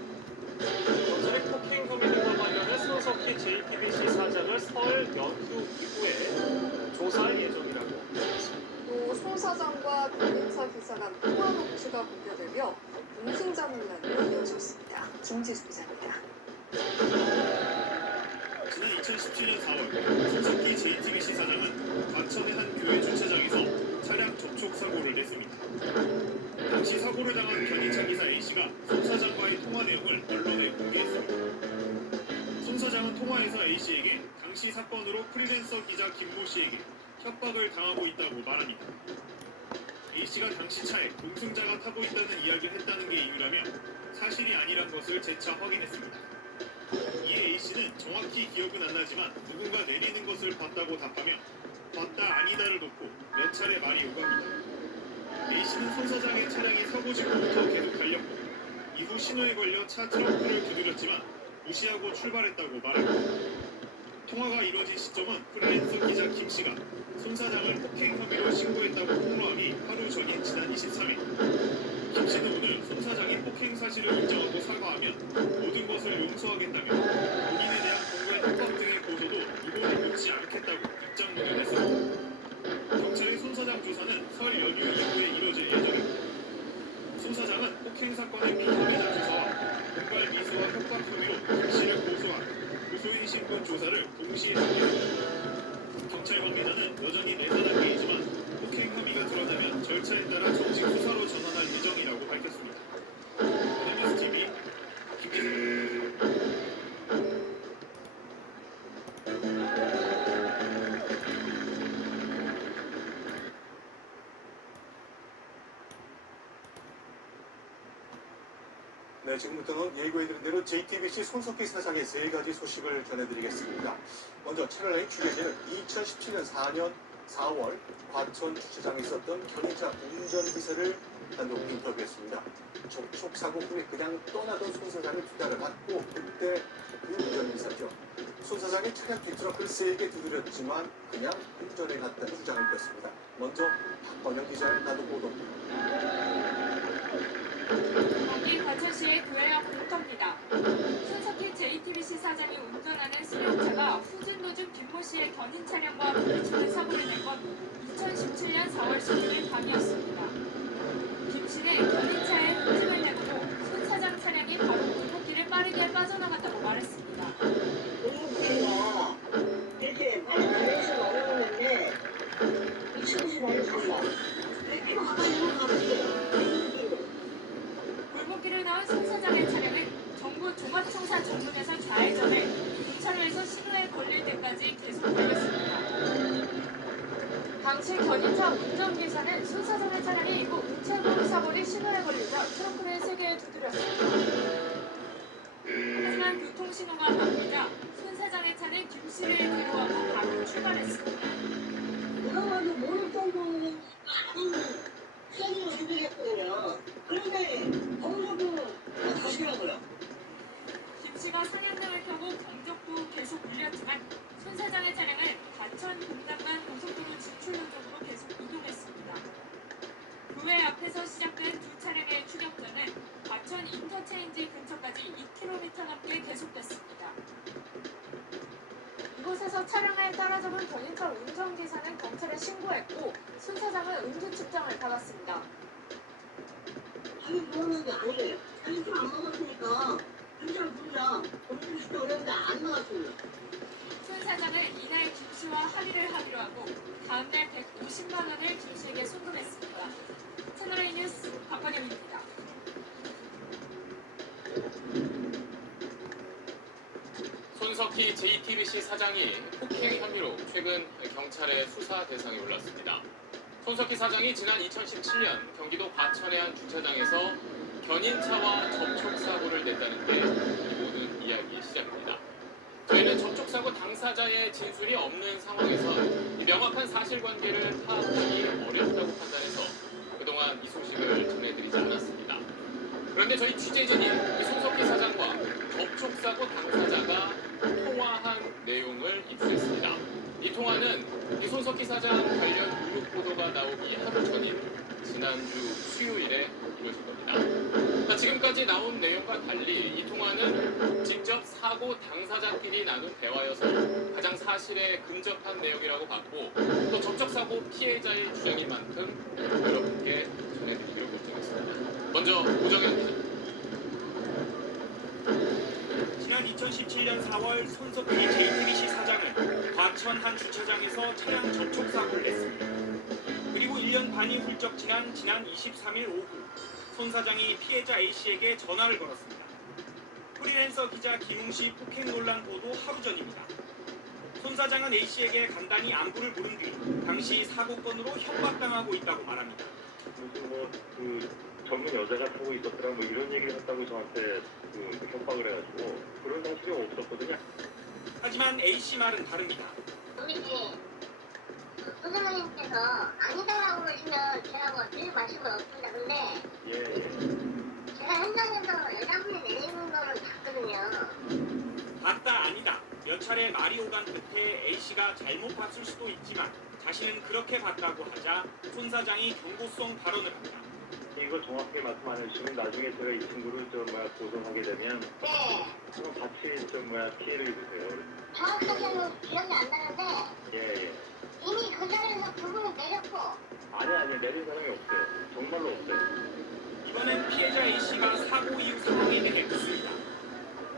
경찰이 폭행 혐의 등과 관련해 손석희 JTBC 사장을 설 연휴 이후에 조사할 예정이라고 밝혔습니다. 또 손 사장과 견인차 기사 간 통화 녹취가 공개되며 공승자 논란이 이어졌습니다. 김지수 기자입니다. 지난 2017년 4월 손석희 JTBC 사장은 과천의 한 교회 주차장에서 차량 접촉 사고를 냈습니다. 당시 사고를 당한 견인차 기사 A씨가 손 사장과의 통화 내용을 언론에 공개했습니다. 손 사장은 통화에서 A씨에게 당시 사건으로 프리랜서 기자 김모 씨에게 협박을 당하고 있다고 말합니다. A씨가 당시 차에 동승자가 타고 있다는 이야기를 했다는 게 이유라며 사실이 아니란 것을 재차 확인했습니다. 이에 A씨는 정확히 기억은 안 나지만 누군가 내리는 것을 봤다고 답하며 봤다 아니다를 놓고 몇 차례 말이 오갑니다. A씨는 손 사장의 차량이 사고 직후부터 계속 달렸고 이후 신호에 걸려 차 트렁크를 두드렸지만 무시하고 출발했다고 말합니다. 통화가 이뤄진 시점은 프리랜서 기자 김씨가 손 사장을 폭행 혐의로 신고했다고 폭로하기 하루 전인 지난 23일. 김씨는 오늘 손 사장이 폭행 사실을 인정하고 사과하면 모든 것을 용서하겠다며 본인에 대한 공갈 협박 등의 고소도 이번에 놓지 않겠다고 입장문을 했습니다. 경찰의 손 사장 조사는 설 연휴 이후에 이뤄질 예정입니다. 손 사장은 폭행 사건의 피해자 조사와 공갈 미수와 협박 혐의로 김씨를 고소한 고소인 신분 조사를 동시에 합니다. 경찰 관계자는 여전히 내사 단계이지만 폭행 혐의가 드러나면 절차에 따라 정식 수사로 전환할 예정이라고 밝혔습니다. MSTV 김기성입니다. 네, 지금부터는 예고해드린 대로 JTBC 손석희 사장의 세 가지 소식을 전해드리겠습니다. 먼저 채널A 취재진은 2017년 4월 과천 주차장에 있었던 견인차 운전기사를 단독 인터뷰했습니다. 접촉 사고 후에 그냥 떠나던 손 사장이 투자를 받고 그때 그 운전기사죠. 손 사장이 차량 뒷트렁크를 세게 두드렸지만 그냥 운전해 갔다는 주장을 폈습니다. 먼저 박번영 기자의 나도 보도입니다. 경기 과천시의 교회 앞 공터입니다. 손석희 JTBC 사장이 운전하는 승용차가 후진 도중 김모 씨의 견인 차량과 부딪히는 사고를 낸 건 2017년 4월 16일 밤이었습니다. 김 씨는 견인차에 후진을 내고도 손 사장 차량이 바로 골목길을 빠르게 빠져나갔다고 말했습니다. 골목길이가 이렇게 빨리 달릴 수는 없는데 미친듯이 달렸습니다. 왜 이렇게 가까이 가면 골목길을 나온 손 사장의 차량은 정부 종합청사 정문에서 좌회전해 교차로에서 신호에 걸릴 때까지 계속 달렸습니다. 당시 견인차 운전기사는 손 사장의 차량이 이후 우체국 사고리 신호에 걸리자 트렁크를 세게 두드렸습니다. 하지만 교통신호가 바뀌자 손 사장의 차는 김 씨를 뒤로하고 바로 출발했습니다. 그동안도 모를 정도로 많은 세기로 두드렸거든요. 그런데 거기서도 가시더라고요. 김 씨가 상향등을 켜고 경적도 계속 울렸지만 손 사장의 차량은 과천 공장간 고속도로 진출로 쪽으로 계속 이동했습니다. 교회 앞에서 시작된 두 차량의 추격전은 과천 인터체인지 근처까지 2km 넘게 계속됐습니다. 이곳에서 차량을 따라잡은 견인차 운전기사는 경찰에 신고했고 손 사장은 음주 측정을 받았습니다. 아니 그러는 게 아니에요. 아니 술 안 먹었으니까 괜찮아 부르자. 음주 시도 어려운데 안 나갔습니다. 손 사장은 이날 김 씨와 합의를 하기로 하고 다음날 150만 원을 김 씨에게 송금했습니다. 채널A 뉴스 박건영입니다. 손석희 JTBC 사장이 폭행 혐의로 최근 경찰의 수사 대상에 올랐습니다. 손석희 사장이 지난 2017년 경기도 과천의 한 주차장에서 견인차와 접촉사고를 냈다는 게 이 모든 이야기의 시작입니다. 저희는 접촉사고 당사자의 진술이 없는 상황에서 명확한 사실관계를 파악하기 어렵다고 판단해서 그동안 이 소식을 전해드리지 않았습니다. 그런데 저희 취재진이 이 손석희 사장과 접촉사고 당사자가 통화한 내용을 입수했습니다. 이 통화는 이 손석희 사장 관련 무릎 보도가 나오기 하루 전인 지난주 수요일에 이루어진 겁니다. 지금까지 나온 내용과 달리 이 통화는 직접 사고 당사자끼리 나눈 대화여서 가장 사실에 근접한 내용이라고 봤고 또 접촉사고 피해자의 주장인 만큼 여러분께 전해드리기로 결정했습니다. 먼저 오정현 기자. 지난 2017년 4월 손석희 JTBC 사장은 과천 한 주차장에서 차량 접촉 사고를 냈습니다. 그리고 1년 반이 훌쩍 지난 23일 오후 손 사장이 피해자 A씨에게 전화를 걸었습니다. 프리랜서 기자 김웅씨 폭행 논란 보도 하루 전입니다. 손 사장은 A씨에게 간단히 안부를 물은 뒤 당시 사고 건으로 협박당하고 있다고 말합니다. 무슨 젊은 여자가 타고 있었더라 뭐 이런 얘기를 했다고 저한테 협박을 해가지고 그런 사실이 없었거든요. 하지만 A씨 말은 다릅니다. 소장님께서 아니다라고 그러시면 제가 뭐 드릴 말씀은 없습니다. 근데 제가 현장에서 여자분이 내리는 거를 봤거든요. 맞다 아니다 몇 차례 말이 오간 끝에 A씨가 잘못 봤을 수도 있지만 자신은 그렇게 봤다고 하자 손 사장이 경고성 발언을 합니다. 이거 정확하게 말씀 안 해주시면 나중에 제가 이 친구를 고소하게 되면 그럼 같이 피해를 입으세요. 정확하게는 기억이 안 나는데 이미 그 자리에서 그분이 내렸고 아니 내린 사람이 없어요. 정말로 없어요. 이번엔 피해자 A씨가 사고 이후 상황에 대해 묻습니다.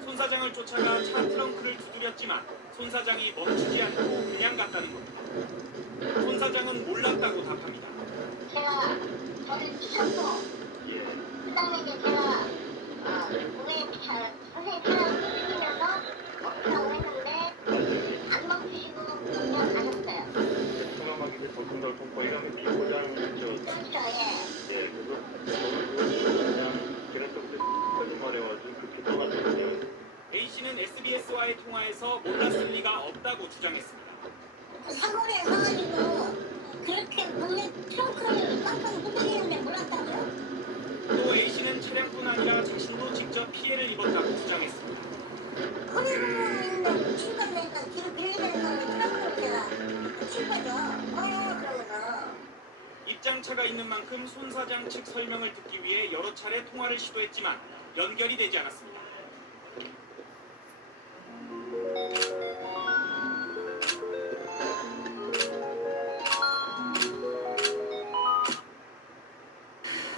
손 사장을 쫓아가 차 트렁크를 두드렸지만 손 사장이 멈추지 않고 그냥 갔다는 겁니다. 손 사장은 몰랐다고 답합니다. 제가 저를 쫓았고 그 다음에 이제 제가 선생님 차를 쫓으면서 멈추라고 했는데 안 멈추시고 그냥 가셨어요. 소방관이 이제 덜컹덜컹 거리가 비포장 그렇죠. 그래서 저는 그냥 그랬던 말해가지고 그렇게 떠났거든요. A씨는 SBS와의 통화에서 몰랐을 리가 없다고 주장했습니다. 사고를 해가지고 그렇게 본네 트렁크를 깜빡 두드리는데 몰랐다고요? 또 A씨는 차량뿐 아니라 자신도 직접 피해를 입었다고 주장했습니다. 허리 부분에 있는 친구니까 뒤로 빌리면서 트렁크를 제가 친 거죠. 그러면서. 입장차가 있는 만큼 손 사장 측 설명을 듣기 위해 여러 차례 통화를 시도했지만 연결이 되지 않았습니다.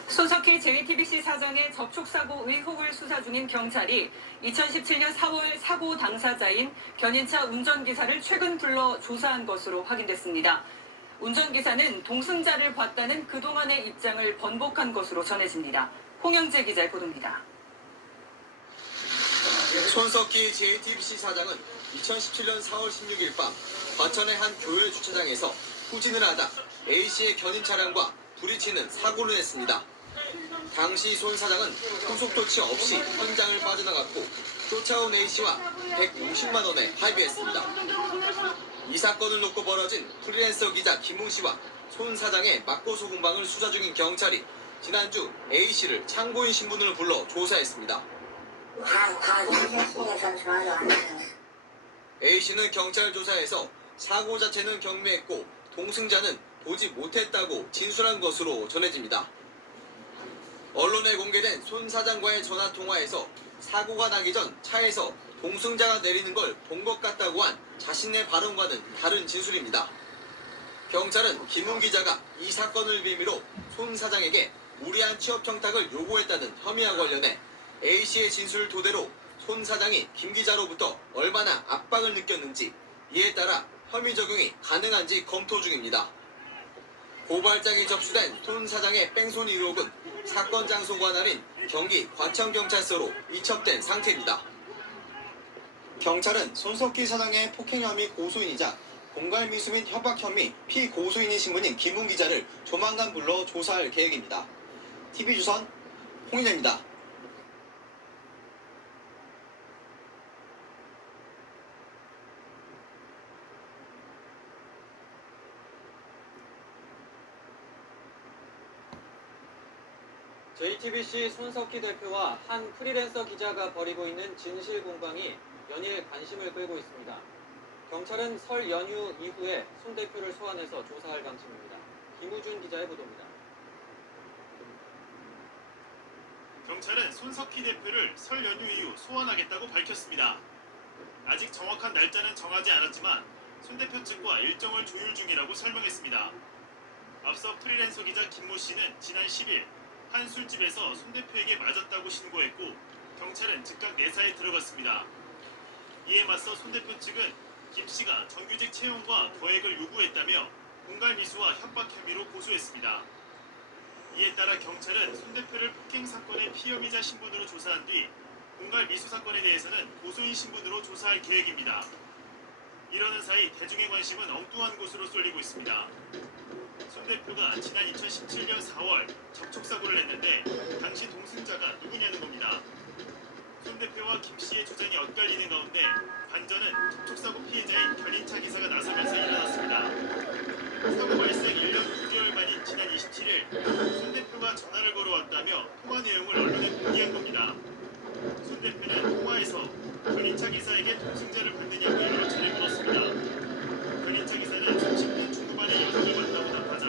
손석희 JTBC 사장의 접촉사고 의혹을 수사 중인 경찰이 2017년 4월 사고 당사자인 견인차 운전기사를 최근 불러 조사한 것으로 확인됐습니다. 운전기사는 동승자를 봤다는 그동안의 입장을 번복한 것으로 전해집니다. 홍영재 기자의 보도입니다. 손석희 JTBC 사장은 2017년 4월 16일 밤 과천의 한 교회 주차장에서 후진을 하다 A씨의 견인 차량과 부딪히는 사고를 냈습니다. 당시 손 사장은 후속 조치 없이 현장을 빠져나갔고 쫓아온 A씨와 150만 원에 합의했습니다. 이 사건을 놓고 벌어진 프리랜서 기자 김웅씨와 손 사장의 맞고소 공방을 수사 중인 경찰이 지난주 A씨를 참고인 신분으로 불러 조사했습니다. A씨는 경찰 조사에서 사고 자체는 경미했고 동승자는 보지 못했다고 진술한 것으로 전해집니다. 언론에 공개된 손 사장과의 전화통화에서 사고가 나기 전 차에서 동승자가 내리는 걸 본 것 같다고 한 자신의 발언과는 다른 진술입니다. 경찰은 김웅 기자가 이 사건을 빌미로 손 사장에게 무리한 취업 청탁을 요구했다는 혐의와 관련해 A씨의 진술 토대로 손 사장이 김 기자로부터 얼마나 압박을 느꼈는지 이에 따라 혐의 적용이 가능한지 검토 중입니다. 고발장이 접수된 손 사장의 뺑소니 의혹은 사건 장소가 아닌 경기 과천경찰서로 이첩된 상태입니다. 경찰은 손석희 사장의 폭행 혐의 고소인이자 공갈미수 및 협박 혐의 피고소인인 신분인 김웅 기자를 조만간 불러 조사할 계획입니다. TV조선 홍인혜입니다. JTBC 손석희 대표와 한 프리랜서 기자가 벌이고 있는 진실 공방이 연일 관심을 끌고 있습니다. 경찰은 설 연휴 이후에 손 대표를 소환해서 조사할 방침입니다. 김우준 기자의 보도입니다. 경찰은 손석희 대표를 설 연휴 이후 소환하겠다고 밝혔습니다. 아직 정확한 날짜는 정하지 않았지만 손 대표 측과 일정을 조율 중이라고 설명했습니다. 앞서 프리랜서 기자 김모 씨는 지난 10일 한 술집에서 손 대표에게 맞았다고 신고했고 경찰은 즉각 내사에 들어갔습니다. 이에 맞서 손 대표 측은 김 씨가 정규직 채용과 거액을 요구했다며 공갈미수와 협박 혐의로 고소했습니다. 이에 따라 경찰은 손 대표를 폭행 사건의 피혐의자 신분으로 조사한 뒤 공갈미수 사건에 대해서는 고소인 신분으로 조사할 계획입니다. 이러는 사이 대중의 관심은 엉뚱한 곳으로 쏠리고 있습니다. 손 대표가 지난 2017년 4월 접촉사고를 냈는데 당시 동승자가 누구냐는 겁니다. 손 대표와 김 씨의 주장이 엇갈리는 가운데 반전은 접촉사고 피해자인 견인차 기사가 나서면서 일어났습니다. 사고 발생 1년 9개월 만인 지난 27일 손 대표가 전화를 걸어왔다며 통화 내용을 언론에 공개한 겁니다. 손 대표는 통화에서 견인차 기사에게 동승자를 받느냐고 여러 차례 물었습니다. 견인차 기사는 30대 중후반의 여성을 만나고 답하자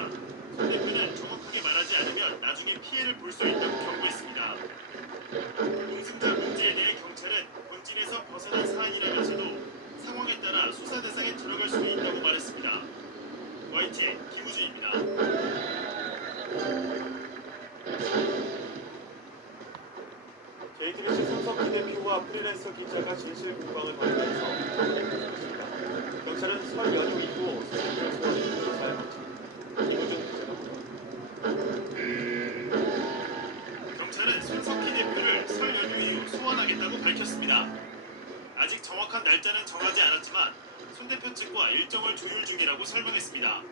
손 대표는 정확하게 말하지 않으면 나중에 피해를 볼 수 있다고 경고했습니다. 동승자 문제에 대해 경찰은 본질에서 벗어난 사안이라면서도 상황에 따라 수사 대상에 들어갈 수도 있다고 말했습니다. YTN 김우준입니다. JTBC 손석희 대표와 프리랜서 기자가 진실 공방을 벌이면서 정리했습니다. 경찰은 설 연휴 이후 손석희를 소환해 조사에 마쳤습니다. 김우준 기자가 보도합니다. 경찰은 손석희 대표를 설 연휴 이후 소환하겠다고 밝혔습니다. 아직 정확한 날짜는 정하지 않았지만 손 대표 측과 일정을 조율 중이라고 설명했습니다.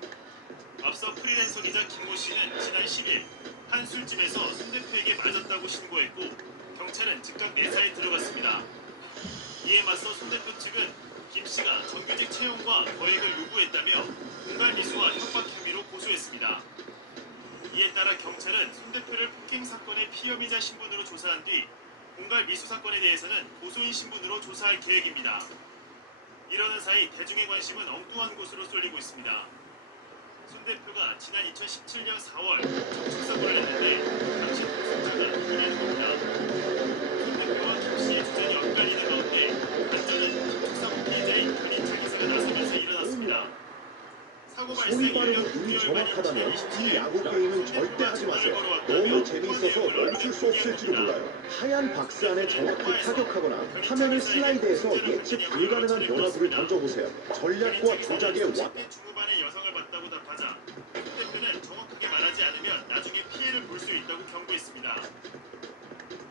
앞서 프리랜서 기자 김모 씨는 지난 10일 한 술집에서 손 대표에게 맞았다고 신고했고 경찰은 즉각 내사에 들어갔습니다. 이에 맞서 손 대표 측은 김 씨가 정규직 채용과 거액을 요구했다며 공갈 미수와 협박 혐의로 고소했습니다. 이에 따라 경찰은 손 대표를 폭행 사건의 피혐의자 신분으로 조사한 뒤 공갈 미수 사건에 대해서는 고소인 신분으로 조사할 계획입니다. 이러는 사이 대중의 관심은 엉뚱한 곳으로 쏠리고 있습니다. 손 대표가 지난 2017년 4월 접촉사고를 냈는데 당시 동승자가 누구냐는 겁니다. 손 대표와 김 씨의 주장이 엇갈리는 가운데 반전은 접촉사고 피해자인 견인차 기사가 나서면서 일어났습니다. 사고 발생 1년 9개월 만인 이 야구 게임은 절대 하지 마세요. 너무 재미있어서 멈출 수 없을지도 몰라요. 하얀 박스 안에 정확히 타격하거나 화면을 슬라이드해서 예측 불가능한 변화구를 던져보세요. 전략과 조작의 와... 중후반의 여성을 봤다고 답하자 손 대표는 정확하게 말하지 않으면 나중에 피해를 볼 수 있다고 경고했습니다.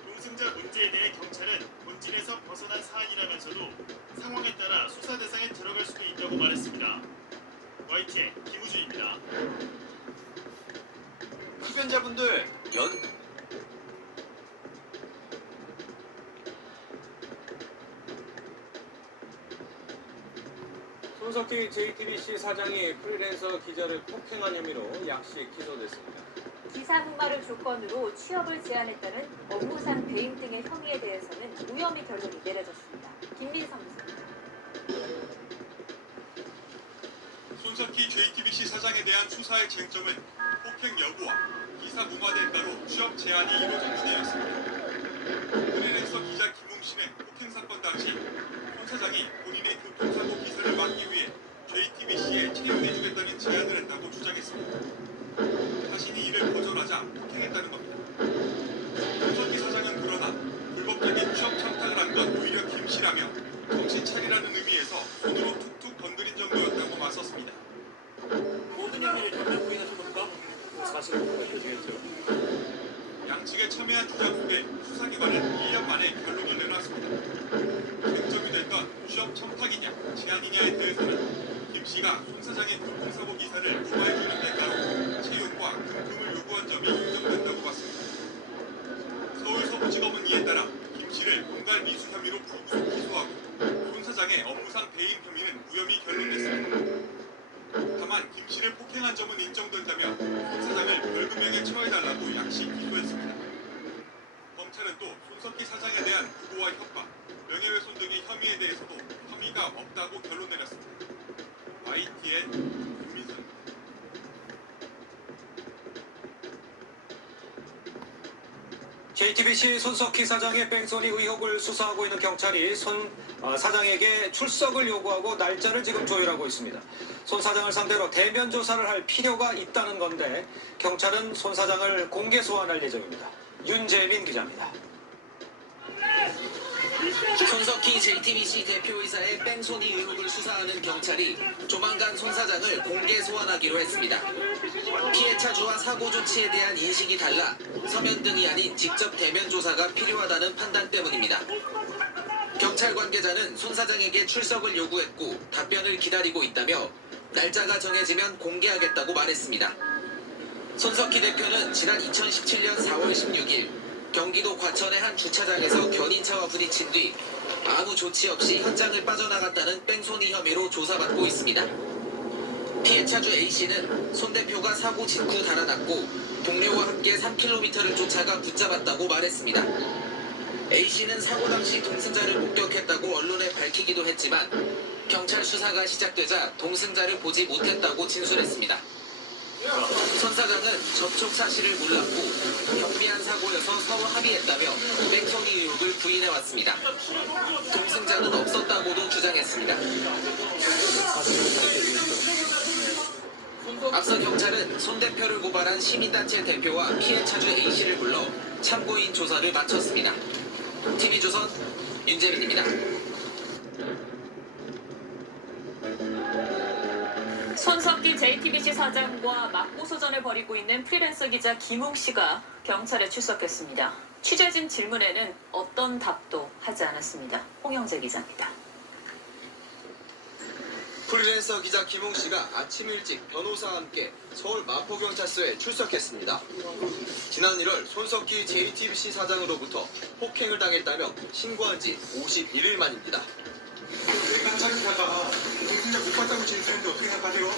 동승자 문제에 대해 경찰은 본질에서 벗어난 사안이라면서도 상황에 따라 수사 대상에 들어갈 수도 있다고 말했습니다. YTN 김우준입니다. 흡연자분들 손석희 JTBC 사장이 프리랜서 기자를 폭행한 혐의로 약식 기소됐습니다. 기사 무마를 조건으로 취업을 제한했다는 업무상 배임 등의 혐의에 대해서는 무혐의 결론이 내려졌습니다. 김민성 기자입니다. 손석희 JTBC 사장에 대한 수사의 쟁점은 폭행 여부와 기사 무마 대가로 취업 제한이 이루어진 문제였습니다. 프리랜서 기자 김웅 씨는 폭행 사건 당시 손 사장이 본인의 교통사고 기사를 막기 위해 JTBC에 채용해주겠다는 제안을 했다고 주장했습니다. 자신이 이를 거절하자 폭행했다는 겁니다. 손석희 사장은 그러나 불법적인 취업 청탁을 한 건 오히려 김 씨라며 정신 차리라는 의미에서 손으로 툭툭 건드린 정도였다고 맞섰습니다. 모든 혐의를 전면 부인하신 겁니까? 사실은 밝혀지겠죠. 양측의 첨예한 주장 속에 수사기관은 1년 만에 결론을 내놨습니다. 쟁점이 된 건 취업 청탁이냐 제한이냐에 대해서는 김 씨가 손 사장의 교통사고 기사를 무마해주는 대가로 채용과 금품을 요구한 점이 인정된다고 봤습니다. 서울 서부지검은 이에 따라 김 씨를 공갈 미수 혐의로 불구속 기소하고 손 사장의 업무상 배임 혐의는 무혐의 결론냈습니다. 다만 김 씨를 폭행한 점은 인정된다며 손 사장을 벌금형에 처해달라고 약식 기소했습니다. 검찰은 또 손석희 사장에 대한 부고와 협박, 명예훼손 등의 혐의에 대해서도 혐의가 없다고 결론 내렸습니다. YTN 김민선. JTBC 손석희 사장의 뺑소니 의혹을 수사하고 있는 경찰이 손 사장에게 출석을 요구하고 날짜를 지금 조율하고 있습니다. 손 사장을 상대로 대면 조사를 할 필요가 있다는 건데 경찰은 손 사장을 공개 소환할 예정입니다. 윤재민 기자입니다. 손석희 JTBC 대표이사의 뺑소니 의혹을 수사하는 경찰이 조만간 손 사장을 공개 소환하기로 했습니다. 피해 차주와 사고 조치에 대한 인식이 달라 서면 등이 아닌 직접 대면 조사가 필요하다는 판단 때문입니다. 경찰 경찰 관계자는 손 사장에게 출석을 요구했고 답변을 기다리고 있다며 날짜가 정해지면 공개하겠다고 말했습니다. 손석희 대표는 지난 2017년 4월 16일 경기도 과천의 한 주차장에서 견인차와 부딪힌 뒤 아무 조치 없이 현장을 빠져나갔다는 뺑소니 혐의로 조사받고 있습니다. 피해차주 A씨는 손 대표가 사고 직후 달아났고 동료와 함께 3km를 쫓아가 붙잡았다고 말했습니다. A씨는 사고 당시 동승자를 목격했다고 언론에 밝히기도 했지만 경찰 수사가 시작되자 동승자를 보지 못했다고 진술했습니다. 손 사장은 접촉 사실을 몰랐고 경미한 사고여서 서로 합의했다며 뺑소니 의혹을 부인해왔습니다. 동승자는 없었다고도 주장했습니다. 앞서 경찰은 손 대표를 고발한 시민단체 대표와 피해 차주 A씨를 불러 참고인 조사를 마쳤습니다. TV조선 윤재민입니다. 손석희 JTBC 사장과 맞고소전을 벌이고 있는 프리랜서 기자 김웅 씨가 경찰에 출석했습니다. 취재진 질문에는 어떤 답도 하지 않았습니다. 홍영재 기자입니다. 프리랜서 기자 김웅 씨가 아침 일찍 변호사와 함께 서울 마포경찰서에 출석했습니다. 지난 1월 손석희 JTBC 사장으로부터 폭행을 당했다며 신고한 지 51일 만입니다. 깜짝이다가 동승자 못 봤다고 진술했는데 어떻게 생각하세요?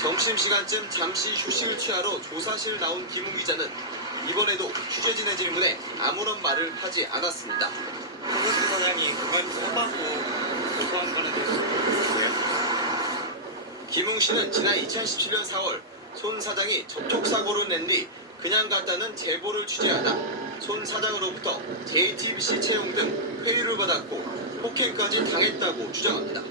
점심시간쯤 잠시 휴식을 취하러 조사실 나온 김웅 기자는 이번에도 취재진의 질문에 아무런 말을 하지 않았습니다. 손석희 사장이 그만큼 혼받고 고소한 거는 되세요? 김웅 씨는 지난 2017년 4월 손 사장이 접촉사고를 낸 뒤 그냥 갔다는 제보를 취재하다 손 사장으로부터 JTBC 채용 등 회유를 받았고 폭행까지 당했다고 주장합니다.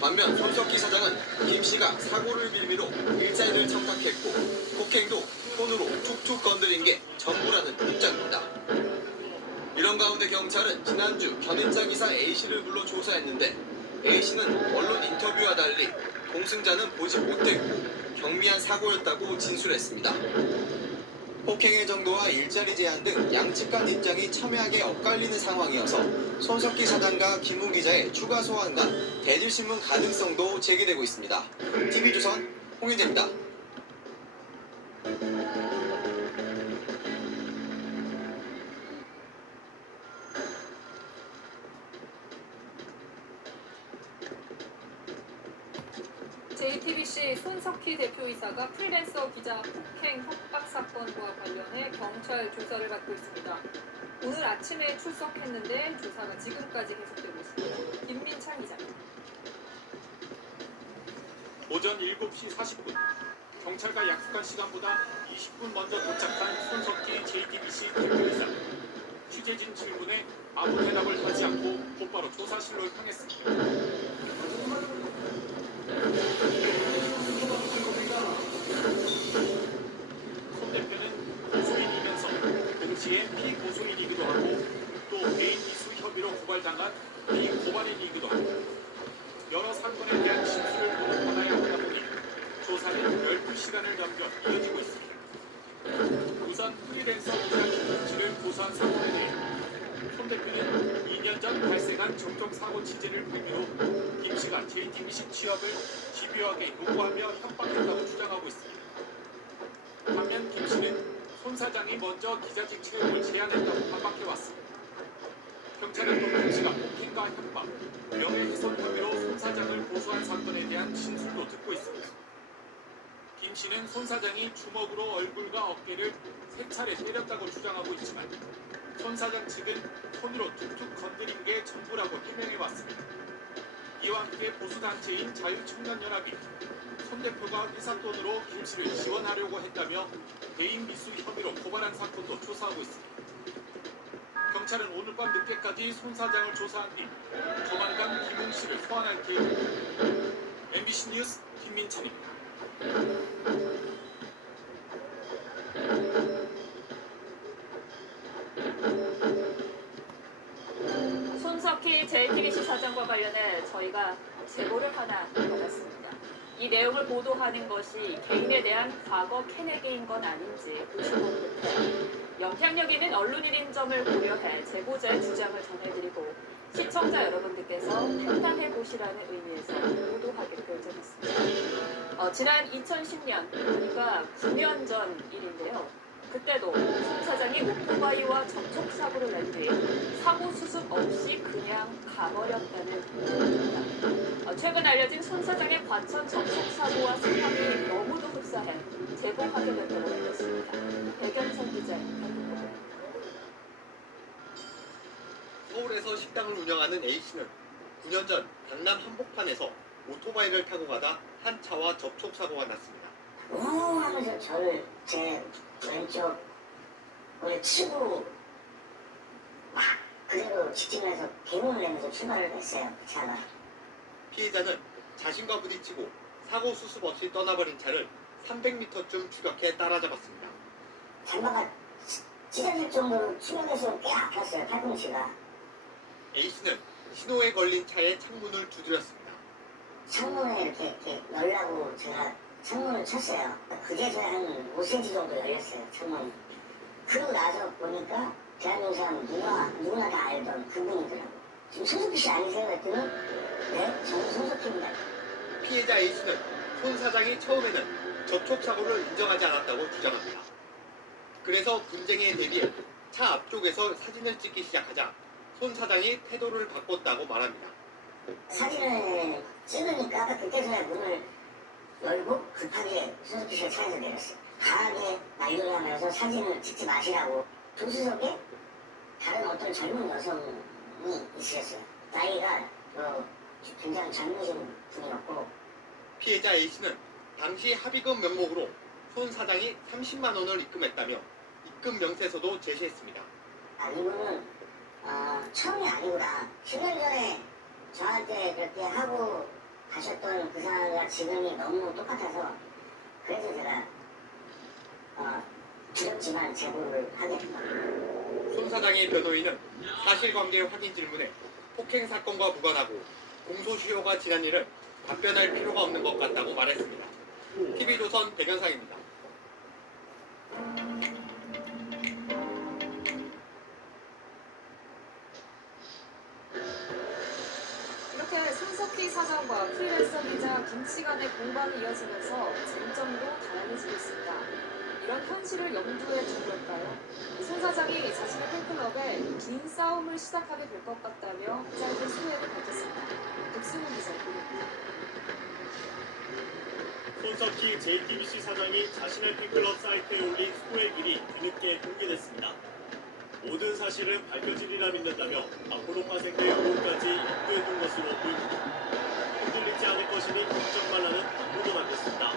반면 손석희 사장은 김 씨가 사고를 빌미로 일자리를 청탁했고 폭행도 손으로 툭툭 건드린 게 전부라는 입장입니다. 이런 가운데 경찰은 지난주 견인차 기사 A씨를 불러 조사했는데 A씨는 언론 인터뷰와 달리 동승자는 보지 못했고 경미한 사고였다고 진술했습니다. 폭행의 정도와 일자리 제한 등 양측 간 입장이 첨예하게 엇갈리는 상황이어서 손석희 사장과 김웅 기자의 추가 소환과 대질신문 가능성도 제기되고 있습니다. TV조선 홍인재입니다. JTBC 손석희 대표이사가 프리랜서 기자 폭행 협박 사건과 관련해 경찰 조사를 받고 있습니다. 오늘 아침에 출석했는데 조사가 지금까지 계속되고 있습니다. 김민찬 기자입니다. 오전 7시 40분 경찰과 약속한 시간보다 20분 먼저 도착한 손석희 JTBC 대표이사. 취재진 질문에 아무 대답을 하지 않고 곧바로 조사실로 향했습니다. 손 대표는 고소인이면서 동시에 피고소인이기도 하고 또 개인 미수 혐의로 고발당한 비고발인이기도 하고 여러 사건에 대한 진술을 녹음하나야 하다 보니 조사는 12시간을 넘겨 이어지고 있습니다. 우선 프리랜서 기자 김 씨를 고소한 사건에 대해 손 대표는 2년 전 발생한 접촉사고 취재를 빌미로 김 씨가 JTBC 취업을 집요하게 요구하며 협박했다고 주장하고 있습니다. 반면 김 씨는 손 사장이 먼저 기자직 채용을 제안했다고 반박해왔습니다. 경찰은 또 김 씨가 폭행과 협박, 명예훼손 혐의로 손 사장을 고소한 사건에 대한 진술도 듣고 있습니다. 김 씨는 손 사장이 주먹으로 얼굴과 어깨를 3차례 때렸다고 주장하고 있지만 손 사장 측은 손으로 툭툭 건드린 게 전부라고 해명해왔습니다. 이와 함께 보수단체인 자유청년연합이 손 대표가 회사 돈으로 김 씨를 지원하려고 했다며 대인 미수 혐의로 고발한 사건도 조사하고 있습니다. 경찰은 오늘 밤 늦게까지 손 사장을 조사한 뒤 조만간 김웅 씨를 소환할 계획입니다. MBC 뉴스 김민찬입니다. 손석희 JTBC 사장과 관련해 저희가 제보를 하나 받았습니다. 이 내용을 보도하는 것이 개인에 대한 과거 캐내기인 건 아닌지 의심을 끝에 영향력 있는 언론인인 점을 고려해 제보자의 주장을 전해드리고 시청자 여러분들께서 판단해 보시라는 의미에서 보도하기로 결정했습니다. 지난 2010년, 그러니까 9년 전 일인데요. 그때도 손 사장이 오토바이와 접촉사고를 낸 뒤 사고 수습 없이 그냥 가버렸다는 의혹입니다. 최근 알려진 손 사장의 과천 접촉사고와 상황이 너무도 흡사해 제보하게 됐다고 알렸습니다. 백연선 기자의 보도입니다. 서울에서 식당을 운영하는 A씨는 9년 전 강남 한복판에서 오토바이를 타고 가다 한 차와 접촉사고가 났습니다. 하면서 저를 제 왼쪽을 치고 막 그대로 직진해서 개문을 내면서 출발을 했어요. 그 차가. 피해자는 자신과 부딪히고 사고 수습 없이 떠나버린 차를 300m쯤 추격해 따라잡았습니다. 장마가 찢어질 정도로 추격해서 꽤 아팠어요. 팔꿈치가. A씨는 신호에 걸린 차의 창문을 두드렸습니다. 창문에 이렇게 열라고 제가 창문을 쳤어요. 그제서야 한 5cm 정도 열렸어요, 창문이. 그러고 나서 보니까 대한민국 사람 누구나 다 알던 그분이더라고요. 지금 손석희 씨 아니세요? 했더니 네, 저는 손석희입니다. 피해자 A씨는 손 사장이 처음에는 접촉사고를 인정하지 않았다고 주장합니다. 그래서 분쟁에 대비해 차 앞쪽에서 사진을 찍기 시작하자 손 사장이 태도를 바꿨다고 말합니다. 사진을 찍으니까 아까 그때서야 문을 열고 급하게 손석희 씨가 차에서 내렸어요. 강하게 난리를 하면서 사진을 찍지 마시라고. 조수석에 다른 어떤 젊은 여성이 있었어요. 나이가 굉장히 젊으신 분이었고. 피해자 A씨는 당시 합의금 명목으로 손 사장이 30만 원을 입금했다며 입금 명세서도 제시했습니다. 이분은 처음이 아니구나. 10년 전에 저한테 그렇게 하고 가셨던 그 사람과 지금이 너무 똑같아서 그래서 제가 두렵지만 제보를 하게 됩니다. 손 사장의 변호인은 사실관계 확인 질문에 폭행 사건과 무관하고 공소시효가 지난 일을 답변할 필요가 없는 것 같다고 말했습니다. TV조선 백연상입니다. 이렇게 손석희 사장과 프리랜서 기자 김씨 간의 공방이 이어지면서 쟁점도 다양해지고 있습니다. 이런 현실을 염두에 둔 걸까요? 손 사장이 자신의 팬클럽에 긴 싸움을 시작하게 될 것 같다며 짧은 소회를 밝혔습니다. 백승훈 기자의 보도입니다. 손석희 JTBC 사장이 자신의 팬클럽 사이트에 올린 소회길이 뒤늦게 공개됐습니다. 모든 사실은 밝혀지리라 믿는다며 앞으로 파생될 의혹까지 입구해둔 것으로 보입니다. 흔들리지 않을 것이니 걱정 말라는 당부도 남겼습니다.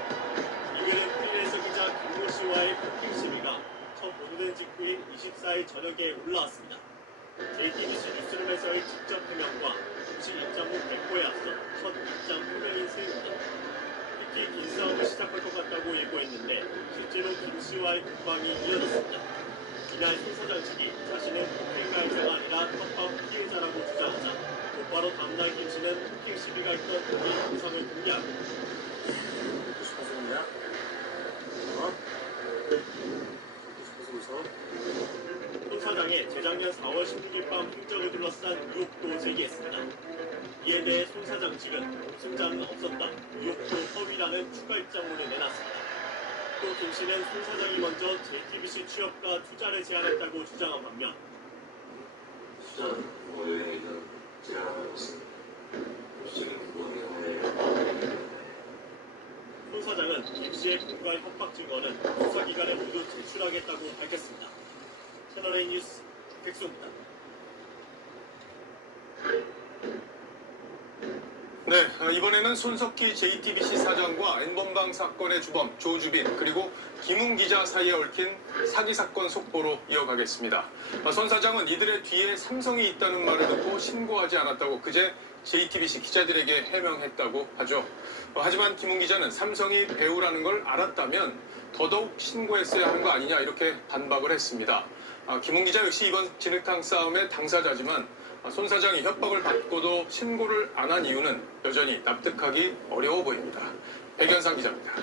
이글은 프리랜서 기자 김모 씨와의 폭행 시위가 첫 보도된 직후인 24일 저녁에 올라왔습니다. JTBC 뉴스룸에서의 직접 해명과 공식 입장 후 백호에 앞서 첫 입장 표명인 셈입니다. 특히 긴 싸움을 시작할 것 같다고 예고했는데 실제로 김 씨와의 공방이 이어졌습니다. 이날 손 사장 측이 자신은 폭행 가해자가 아니라 협박 피해자라고 주장하자 곧바로 다음날 김 씨는 폭행 시비가 있던 동의 영상을 공개하고 무슨 소리야? 손 사장의 재작년 4월 16일 밤 행적을 둘러싼 의혹도 제기했습니다. 이에 대해 손 사장 측은 공승자는 없었다, 의혹도 허위라는 추가 입장문을 내놨습니다. 또 김 씨는 손 사장이 먼저 JTBC 취업과 투자를 제안했다고 주장한 반면 수전 모여있는 제안이었습니다. 지금 모여있는 손 사장은 김 씨의 공갈 협박 증거는 수사기관에 모두 제출하겠다고 밝혔습니다. 채널A 뉴스 백수입니다. 네, 이번에는 손석희 JTBC 사장과 N번방 사건의 주범 조주빈 그리고 김웅 기자 사이에 얽힌 사기 사건 속보로 이어가겠습니다. 손 사장은 이들의 뒤에 삼성이 있다는 말을 듣고 신고하지 않았다고 그제 JTBC 기자들에게 해명했다고 하죠. 하지만 김웅 기자는 삼성이 배우라는 걸 알았다면 더더욱 신고했어야 하는 거 아니냐 이렇게 반박을 했습니다. 김웅 기자 역시 이번 진흙탕 싸움의 당사자지만 손 사장이 협박을 받고도 신고를 안 한 이유는 여전히 납득하기 어려워 보입니다. 백연상 기자입니다.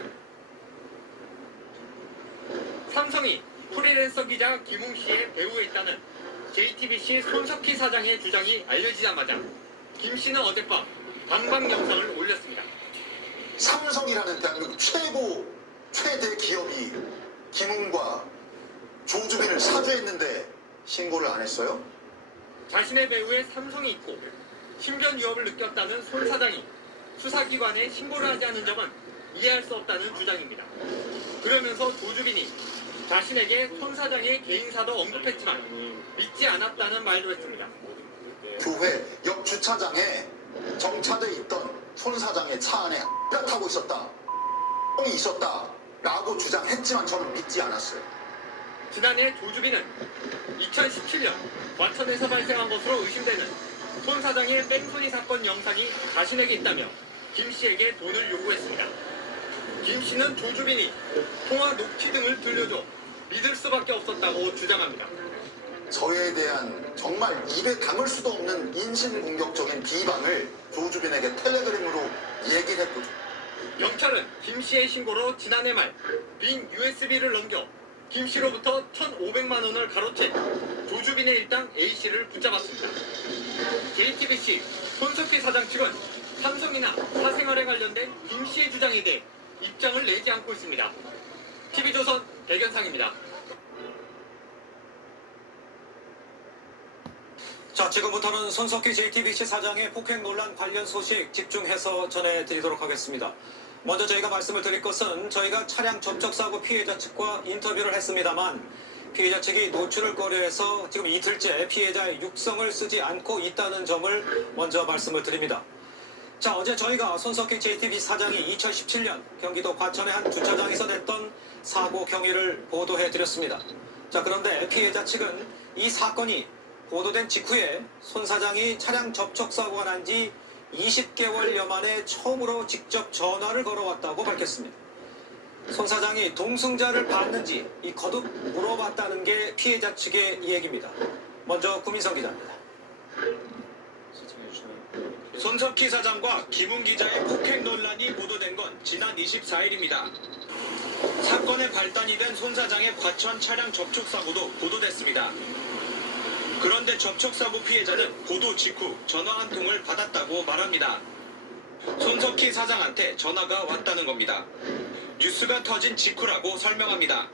삼성이 프리랜서 기자 김웅 씨의 배후에 있다는 JTBC 손석희 사장의 주장이 알려지자마자 김 씨는 어젯밤 반박 영상을 올렸습니다. 삼성이라는 대한민국 최대 기업이 김웅과 조주빈을 사주했는데 신고를 안 했어요? 자신의 배후에 삼성이 있고 신변 위협을 느꼈다는 손 사장이 수사기관에 신고를 하지 않은 점은 이해할 수 없다는 주장입니다. 그러면서 조주빈이 자신에게 손 사장의 개인사도 언급했지만 믿지 않았다는 말도 했습니다. 교회 옆 주차장에 정차돼 있던 손 사장의 차 안에 X가 타고 있었다. 이 있었다. 라고 주장했지만 저는 믿지 않았어요. 지난해 조주빈은 2017년 과천에서 발생한 것으로 의심되는 손 사장의 뺑소니 사건 영상이 자신에게 있다며 김 씨에게 돈을 요구했습니다. 김 씨는 조주빈이 통화 녹취 등을 들려줘 믿을 수밖에 없었다고 주장합니다. 저에 대한 정말 입에 담을 수도 없는 인신공격적인 비방을 조주빈에게 텔레그램으로 얘기를 했고, 경찰은 김 씨의 신고로 지난해 말 빈 USB를 넘겨 김 씨로부터 1,500만 원을 가로챈 조주빈의 일당 A 씨를 붙잡았습니다. JTBC 손석희 사장 측은 삼성이나 사생활에 관련된 김 씨의 주장에 대해 입장을 내지 않고 있습니다. TV조선 백연상입니다. 자, 지금부터는 손석희 JTBC 사장의 폭행 논란 관련 소식 집중해서 전해드리도록 하겠습니다. 먼저 저희가 말씀을 드릴 것은 저희가 차량 접촉사고 피해자 측과 인터뷰를 했습니다만 피해자 측이 노출을 꺼려해서 지금 이틀째 피해자의 육성을 쓰지 않고 있다는 점을 먼저 말씀을 드립니다. 자, 어제 저희가 손석희 JTBC 사장이 2017년 경기도 과천의 한 주차장에서 냈던 사고 경위를 보도해드렸습니다. 자, 그런데 피해자 측은 이 사건이 보도된 직후에 손 사장이 차량 접촉사고가 난 지 20개월여 만에 처음으로 직접 전화를 걸어왔다고 밝혔습니다. 손 사장이 동승자를 봤는지 거듭 물어봤다는 게 피해자 측의 얘기입니다. 먼저 구민성 기자입니다. 손석희 사장과 김웅 기자의 폭행 논란이 보도된 건 지난 24일입니다. 사건의 발단이 된 손 사장의 과천 차량 접촉사고도 보도됐습니다. 그런데 접촉사고 피해자는 보도 직후 전화 한 통을 받았다고 말합니다. 손석희 사장한테 전화가 왔다는 겁니다. 뉴스가 터진 직후라고 설명합니다.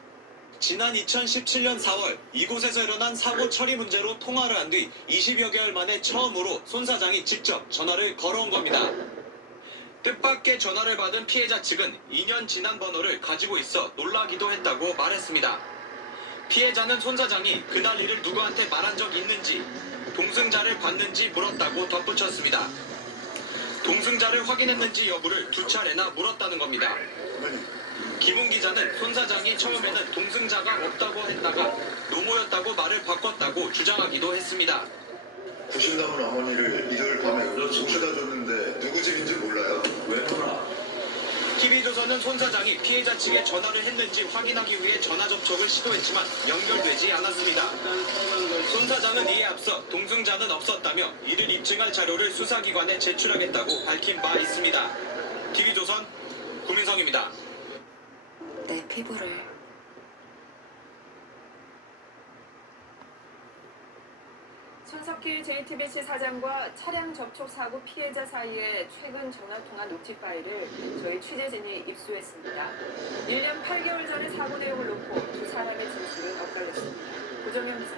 지난 2017년 4월 이곳에서 일어난 사고 처리 문제로 통화를 한 뒤 20여 개월 만에 처음으로 손 사장이 직접 전화를 걸어온 겁니다. 뜻밖의 전화를 받은 피해자 측은 2년 지난 번호를 가지고 있어 놀라기도 했다고 말했습니다. 피해자는 손 사장이 그날 일을 누구한테 말한 적 있는지, 동승자를 봤는지 물었다고 덧붙였습니다. 동승자를 확인했는지 여부를 2차례나 물었다는 겁니다. 김웅 기자는 손 사장이 처음에는 동승자가 없다고 했다가 노모였다고 말을 바꿨다고 주장하기도 했습니다. 구신당은 어머니를 일요일 밤에 모셔다 줬는데 누구 집인지 몰라요? 왜 몰라? TV조선은 손 사장이 피해자 측에 전화를 했는지 확인하기 위해 전화 접촉을 시도했지만 연결되지 않았습니다. 손 사장은 이에 앞서 동승자는 없었다며 이를 입증할 자료를 수사기관에 제출하겠다고 밝힌 바 있습니다. TV조선 구민성입니다. 내 피부를 손석희 JTBC 사장과 차량 접촉 사고 피해자 사이에 최근 전화통화 녹취 파일을 저희 취재진이 입수했습니다. 1년 8개월 전의 사고 내용을 놓고 두 사람의 진술은 엇갈렸습니다. 고정현 기자.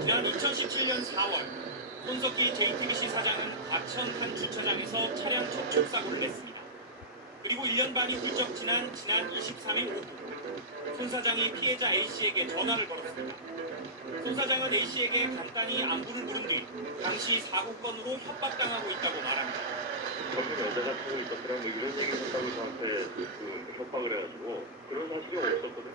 지난 2017년 4월 손석희 JTBC 사장은 과천 한 주차장에서 차량 접촉 사고를 냈습니다. 그리고 1년 반이 훌쩍 지난 23일 오후 손 사장이 피해자 A씨에게 전화를 걸었습니다. 손 사장은 A씨에게 간단히 안부를 물은 뒤 당시 사고건으로 협박당하고 있다고 말합니다. 젊은 여자가 타고 있었더라 뭐 이런 얘기를 했다고 저한테 협박을 해가지고 그런 사실이 없었거든요.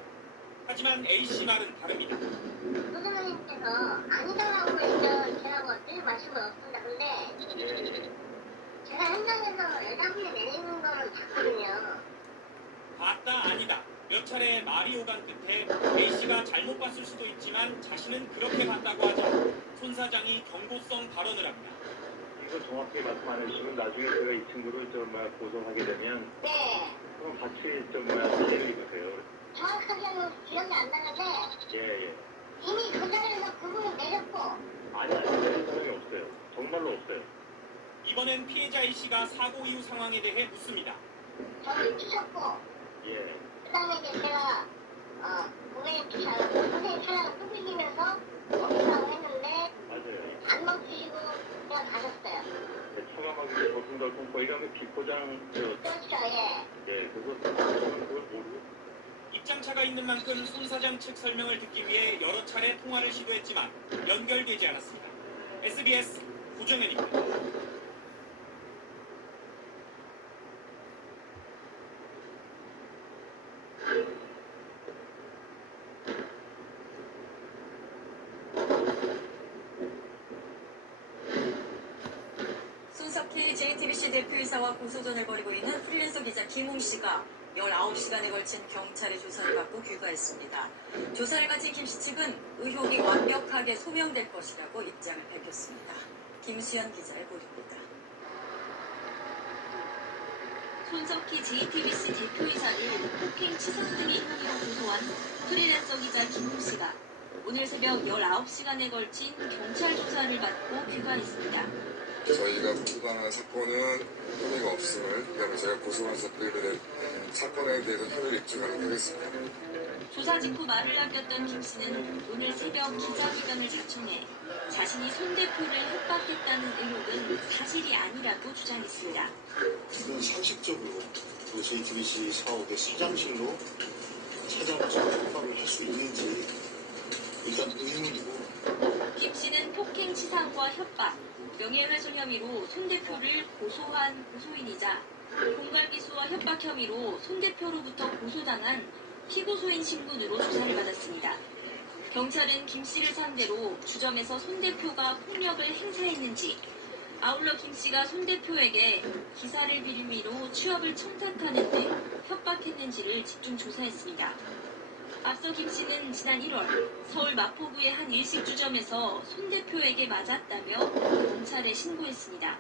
하지만 A씨 말은 다릅니다. 소장님께서 아니다라고 했죠. 제가 뭐 어떤 말씀은 없습니다. 근데 제가 현장에서 여자분이 내리는 거는 봤거든요. 봤다 아니다. 몇 차례 말이 오간 끝에 A씨가 잘못 봤을 수도 있지만 자신은 그렇게 봤다고 하자 손 사장이 경고성 발언을 합니다. 이거 정확히 말씀 안 해주시면 나중에 제가 이 친구를 고소하게 되면 네. 그럼 같이 진행을 해주세요. 정확하게는 기억이 안 나는데 예. 이미 그 자리에서 그분은 내렸고 아니, 그런 사람이 없어요. 정말로 없어요. 이번엔 피해자 A씨가 사고 이후 상황에 대해 묻습니다. 저를 주셨고 예. 그 다음에 이제 제가 고객님 선생님 차량을 두들기면서 멈추라고 했는데 맞아요. 안 멈추시고 그냥 가셨어요. 차가 막 덜컹덜컹 거기가 비포장 그렇죠, 예. 그래서 저는 그걸 모르고 입장차가 있는 만큼 손 사장 측 설명을 듣기 위해 여러 차례 통화를 시도했지만 연결되지 않았습니다. SBS 구정현입니다. 손석희 JTBC 대표이사와 고소전을 벌이고 있는 프리랜서 기자 김웅 씨가 19시간에 걸친 경찰의 조사를 받고 귀가했습니다. 조사를 마친 김 씨 측은 의혹이 완벽하게 소명될 것이라고 입장을 밝혔습니다. 김수현 기자의 보도입니다. 손석희 JTBC 대표이사를 폭행 치상 등의 혐의로 고소한 프리랜서 기자 김웅 씨가 오늘 새벽 19시간에 걸친 경찰 조사를 받고 귀가했습니다. 저희가 기반한 사건은 혐의가 없음을, 그다음에 제가 고소한 사건에 대해서 혐의를 입증하도록 하겠습니다. 조사 직후 말을 아꼈던 김 씨는 오늘 새벽 기자회견을 자청해 자신이 손 대표를 협박했다는 의혹은 사실이 아니라고 주장했습니다. 지금 상식적으로 그 JTBC 사옥의 사장실로 찾아가서 협박을 할 수 있는지 일단 의문이고. 김 씨는 폭행 치상과 협박, 명예훼손 혐의로 손 대표를 고소한 고소인이자 공갈비수와 협박 혐의로 손 대표로부터 고소당한 피고소인 신분으로 조사를 받았습니다. 경찰은 김 씨를 상대로 주점에서 손 대표가 폭력을 행사했는지, 아울러 김 씨가 손 대표에게 기사를 빌미로 취업을 청탁하는 등 협박했는지를 집중 조사했습니다. 앞서 김 씨는 지난 1월 서울 마포구의 한 일식주점에서 손 대표에게 맞았다며 경찰에 신고했습니다.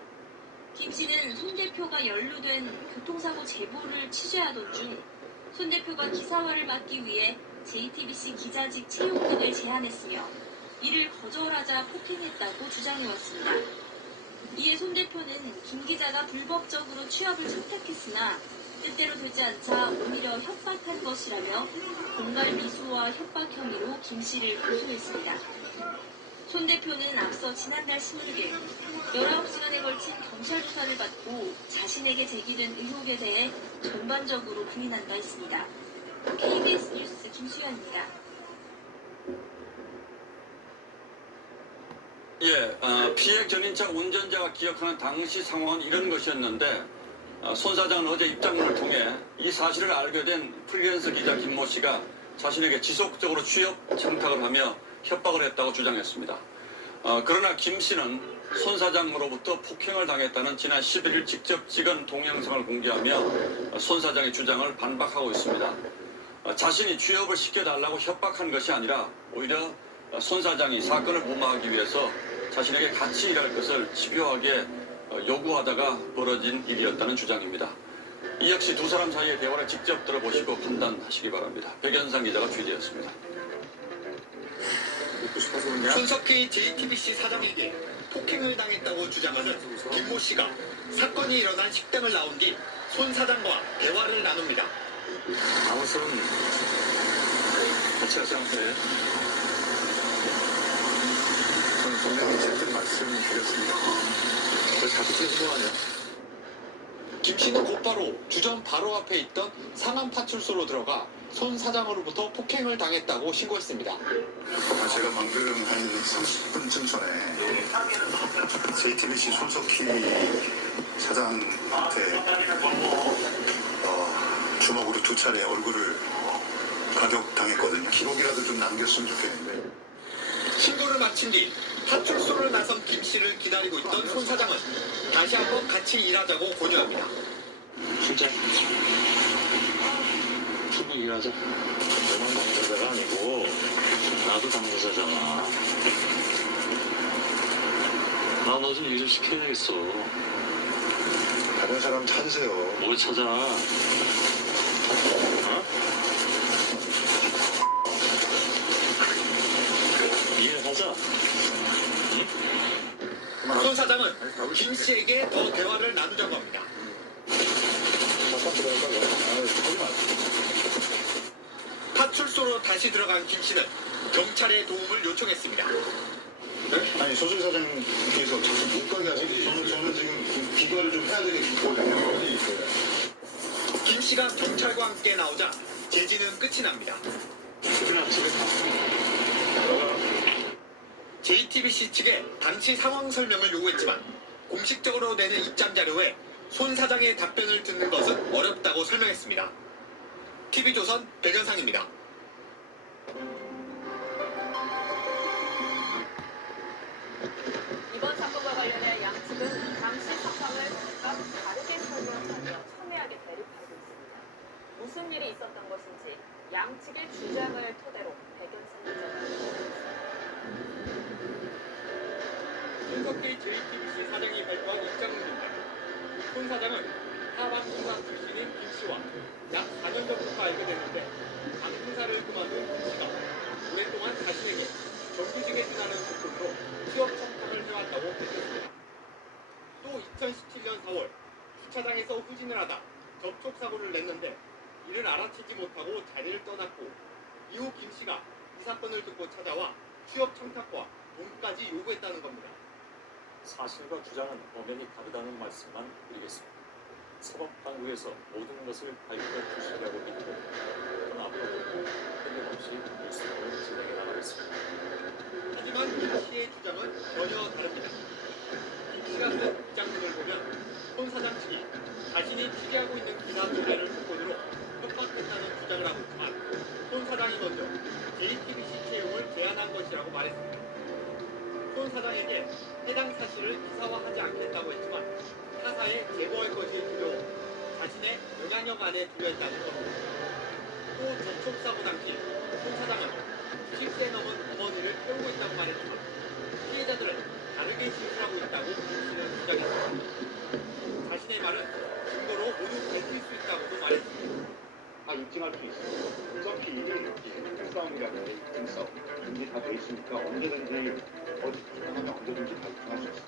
김 씨는 손 대표가 연루된 교통사고 제보를 취재하던 중 손 대표가 기사화를 막기 위해 JTBC 기자직 채용 등을 제안했으며 이를 거절하자 폭행했다고 주장해왔습니다. 이에 손 대표는 김 기자가 불법적으로 취업을 청탁했으나 뜻대로 되지 않자 오히려 협박한 것이라며 공갈 미수와 협박 혐의로 김 씨를 고소했습니다. 손 대표는 앞서 지난달 16일 19시간에 걸친 경찰 조사를 받고 자신에게 제기된 의혹에 대해 전반적으로 부인한다 했습니다. KBS 뉴스 김수현입니다. 피해 견인차 운전자가 기억하는 당시 상황은 이런 것이었는데 손 사장은 어제 입장문을 통해 이 사실을 알게 된 프리랜서 기자 김모 씨가 자신에게 지속적으로 취업 청탁을 하며 협박을 했다고 주장했습니다. 그러나 김 씨는 손 사장으로부터 폭행을 당했다는 지난 11일 직접 찍은 동영상을 공개하며 손 사장의 주장을 반박하고 있습니다. 자신이 취업을 시켜달라고 협박한 것이 아니라 오히려 손 사장이 사건을 무마하기 위해서 자신에게 같이 일할 것을 집요하게 요구하다가 벌어진 일이었다는 주장입니다. 이 역시 두 사람 사이의 대화를 직접 들어보시고 판단하시기 바랍니다. 백연상 기자가 취재했습니다. 손석희 JTBC 사장에게 폭행을 당했다고 주장하는 김모 씨가 사건이 일어난 식당을 나온 뒤 손 사장과 대화를 나눕니다. 아무튼 같이 하지 않고요. 저는 분명히 제때 말씀드렸습니다. 왜 자꾸 죄송하냐? 김 씨는 곧바로 주점 바로 앞에 있던 상암 파출소로 들어가 손 사장으로부터 폭행을 당했다고 신고했습니다. 제가 방금 한 30분쯤 전에 JTBC 손석희 사장한테 주먹으로 2차례 얼굴을 가격당했거든요. 기록이라도 좀 남겼으면 좋겠는데. 신고를 마친 뒤 파출소를 나선 김 씨를 기다리고 있던 손 사장은 다시 한번 같이 일하자고 권유합니다. 진짜 팀이 일하자. 너만 당사자가 아니고 나도 당사자잖아. 나 너 좀 일 좀 시켜야겠어. 다른 사람 찾으세요. 뭘 찾아? 이해하자. 손 사장은 김 씨에게 더 대화를 나누자고 합니다. 파출소로 다시 들어간 김 씨는 경찰의 도움을 요청했습니다. 네? 아니 소설 사장님께서 자꾸 못 가게 하세요. 저는 지금 귀가를 좀 해야 되겠거든요. 김 씨가 경찰과 함께 나오자 제지는 끝이 납니다. JTBC 측에 당시 상황 설명을 요구했지만 공식적으로 내는 입장 자료에 손 사장의 답변을 듣는 것은 어렵다고 설명했습니다. TV조선 백연상입니다. 이번 사건과 관련해 양측은 당시 사건을 각각 다르게 설명하며 첨예하게 대립하고 있습니다. 무슨 일이 있었던 것인지 양측의 주장을 토대로 백연상 기자가 알려드리겠습니다. 손석희 JTBC 사장이 발표한 입장문입니다. 손 사장은 하반신상 출신인 김 씨와 약 4년 전부터 알게 됐는데 방송사를 그만둔 김 씨가 오랫동안 자신에게 정규직에 지나는 조건으로 취업 청탁을 해왔다고 밝혔습니다. 또 2017년 4월 주차장에서 후진을 하다 접촉사고를 냈는데 이를 알아채지 못하고 자리를 떠났고 이후 김 씨가 이 사건을 듣고 찾아와 취업 청탁과 돈까지 요구했다는 겁니다. 사실과 주장은 엄연히 다르다는 말씀만 드리겠습니다. 사법당국에서 모든 것을 밝혀 주시려고 믿고 그러나 앞으로도 끊임없이 뉴스를 진행해 나가겠습니다. 하지만 김 씨의 주장은 전혀 다릅니다. 김 씨가 쓴 입장문을 보면 손 사장 측이 자신이 취재하고 있는 기사 소개를 조건으로 협박했다는 주장을 하고 있지만 손 사장이 먼저 JTBC 채용을 제안한 것이라고 말했습니다. 손 사장에게 해당 사실을 기사화하지 않겠다고 했지만 타사에 제보할 것이 두려워 자신의 영향력 안에 두려했다는 겁니다. 또 접촉사고 당시 손 사장은 90세 넘은 어머니를 태우고 있다고 말했지만 피해자들은 다르게 진술하고 있다고 김 씨는 주장했습니다. 자신의 말은 증거로 모두 밝힐 수 있다고도 말했습니다. 다 입증할 수 있어요. 손석희 일은 입증 싸움이라든지 입증 싸움 준비 다 돼 있으니까 언제든지 어디 주장하면 언제든지 발표할 수 있어요.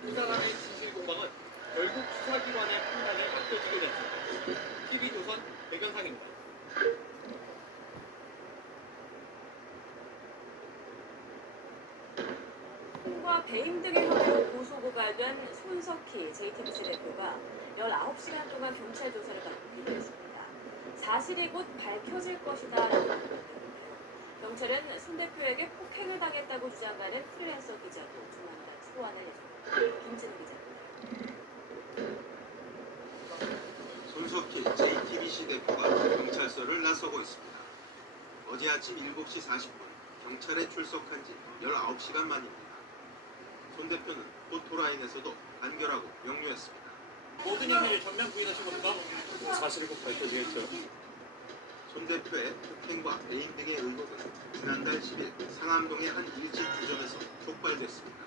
두 사람의 진실 공방은 결국 수사기관의 판단에 맡겨지게 됐습니다. TV조선 백연상입니다. 과 배임 등의 혐의로 고소 고발된 손석희 JTBC 대표가 19시간 동안 경찰 조사를 받고 기대했습니다. 사실이 곧 밝혀질 것이다라고 말했는데요. 경찰은 손 대표에게 폭행을 당했다고 주장하는 프리랜서 기자도 조만간 소환할 예정입니다. 김진우 기자입니다. 손석희 JTBC 대표가 경찰서를 나서고 있습니다. 어제 아침 7시 40분 경찰에 출석한 지 19시간 만입니다. 손 대표는 포토라인에서도 간결하고 명료했습니다. 모든 혐의를 전면 부인하신 겁니까? 사실이 곧 밝혀지겠죠. 손 대표의 폭행과 배임 등의 의혹은 지난달 10일 상암동의 한 일식 주점에서 촉발됐습니다.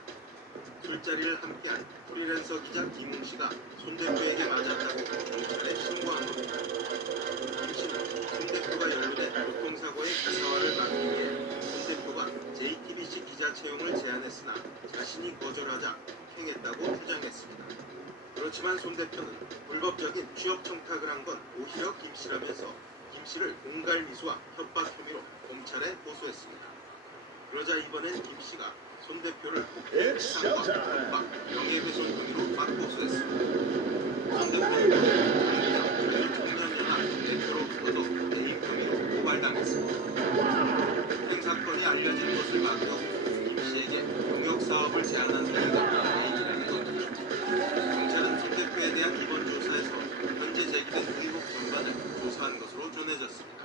술자리를 함께한 프리랜서 기자 김웅 씨가 손 대표에게 맞았다고 경찰에 신고한 겁니다. 김 씨는 손 대표가 연루된 교통사고의 기사화를 막기 위해 손 대표가 JTBC 기자 채용을 제안했으나 자신이 거절하자 폭행했다고 주장했습니다. 그렇지만 손 대표는 불법적인 취업 청탁을 한 건 오히려 김 씨라면서 김 씨를 공갈 미수와 협박 혐의로 검찰에 고소했습니다. 그러자 이번엔 김 씨가 손 대표를 폭행, 치상과 협박, 명예훼손 혐의로 맞고소했습니다. 손 대표는 청년연합 대표로부터도 배임 혐의로 고발당했습니다. 폭행 사건이 알려진 것을 막고 김 씨에게 용역사업을 제안한 행위가 배임이라는 것. 경찰은 손 대표에 대한 이번 조사에서 현재 제기된 의혹 전반을 조사한 것으로 전해졌습니다.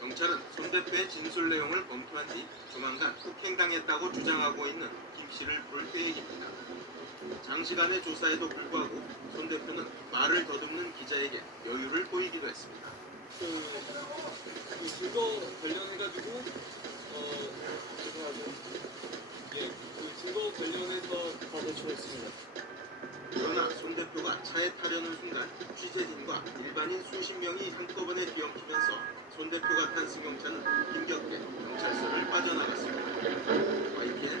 경찰은 손 대표의 진술 내용을 검토한 뒤 조만간 폭행당했다고 주장하고 있는 김 씨를 부를 계획입니다. 장시간의 조사에도 불구하고 손 대표는 말을 더듬는 기자에게 여유를 보이기도 했습니다. 그 증거 관련해가지고 죄송하죠. 예, 그 증거 관련해서 차에 타려는 순간 취재진과 일반인 수십 명이 한꺼번에 뒤엉키면서 손 대표가 탄 승용차는 힘겹게 경찰서를 빠져나갔습니다. YTN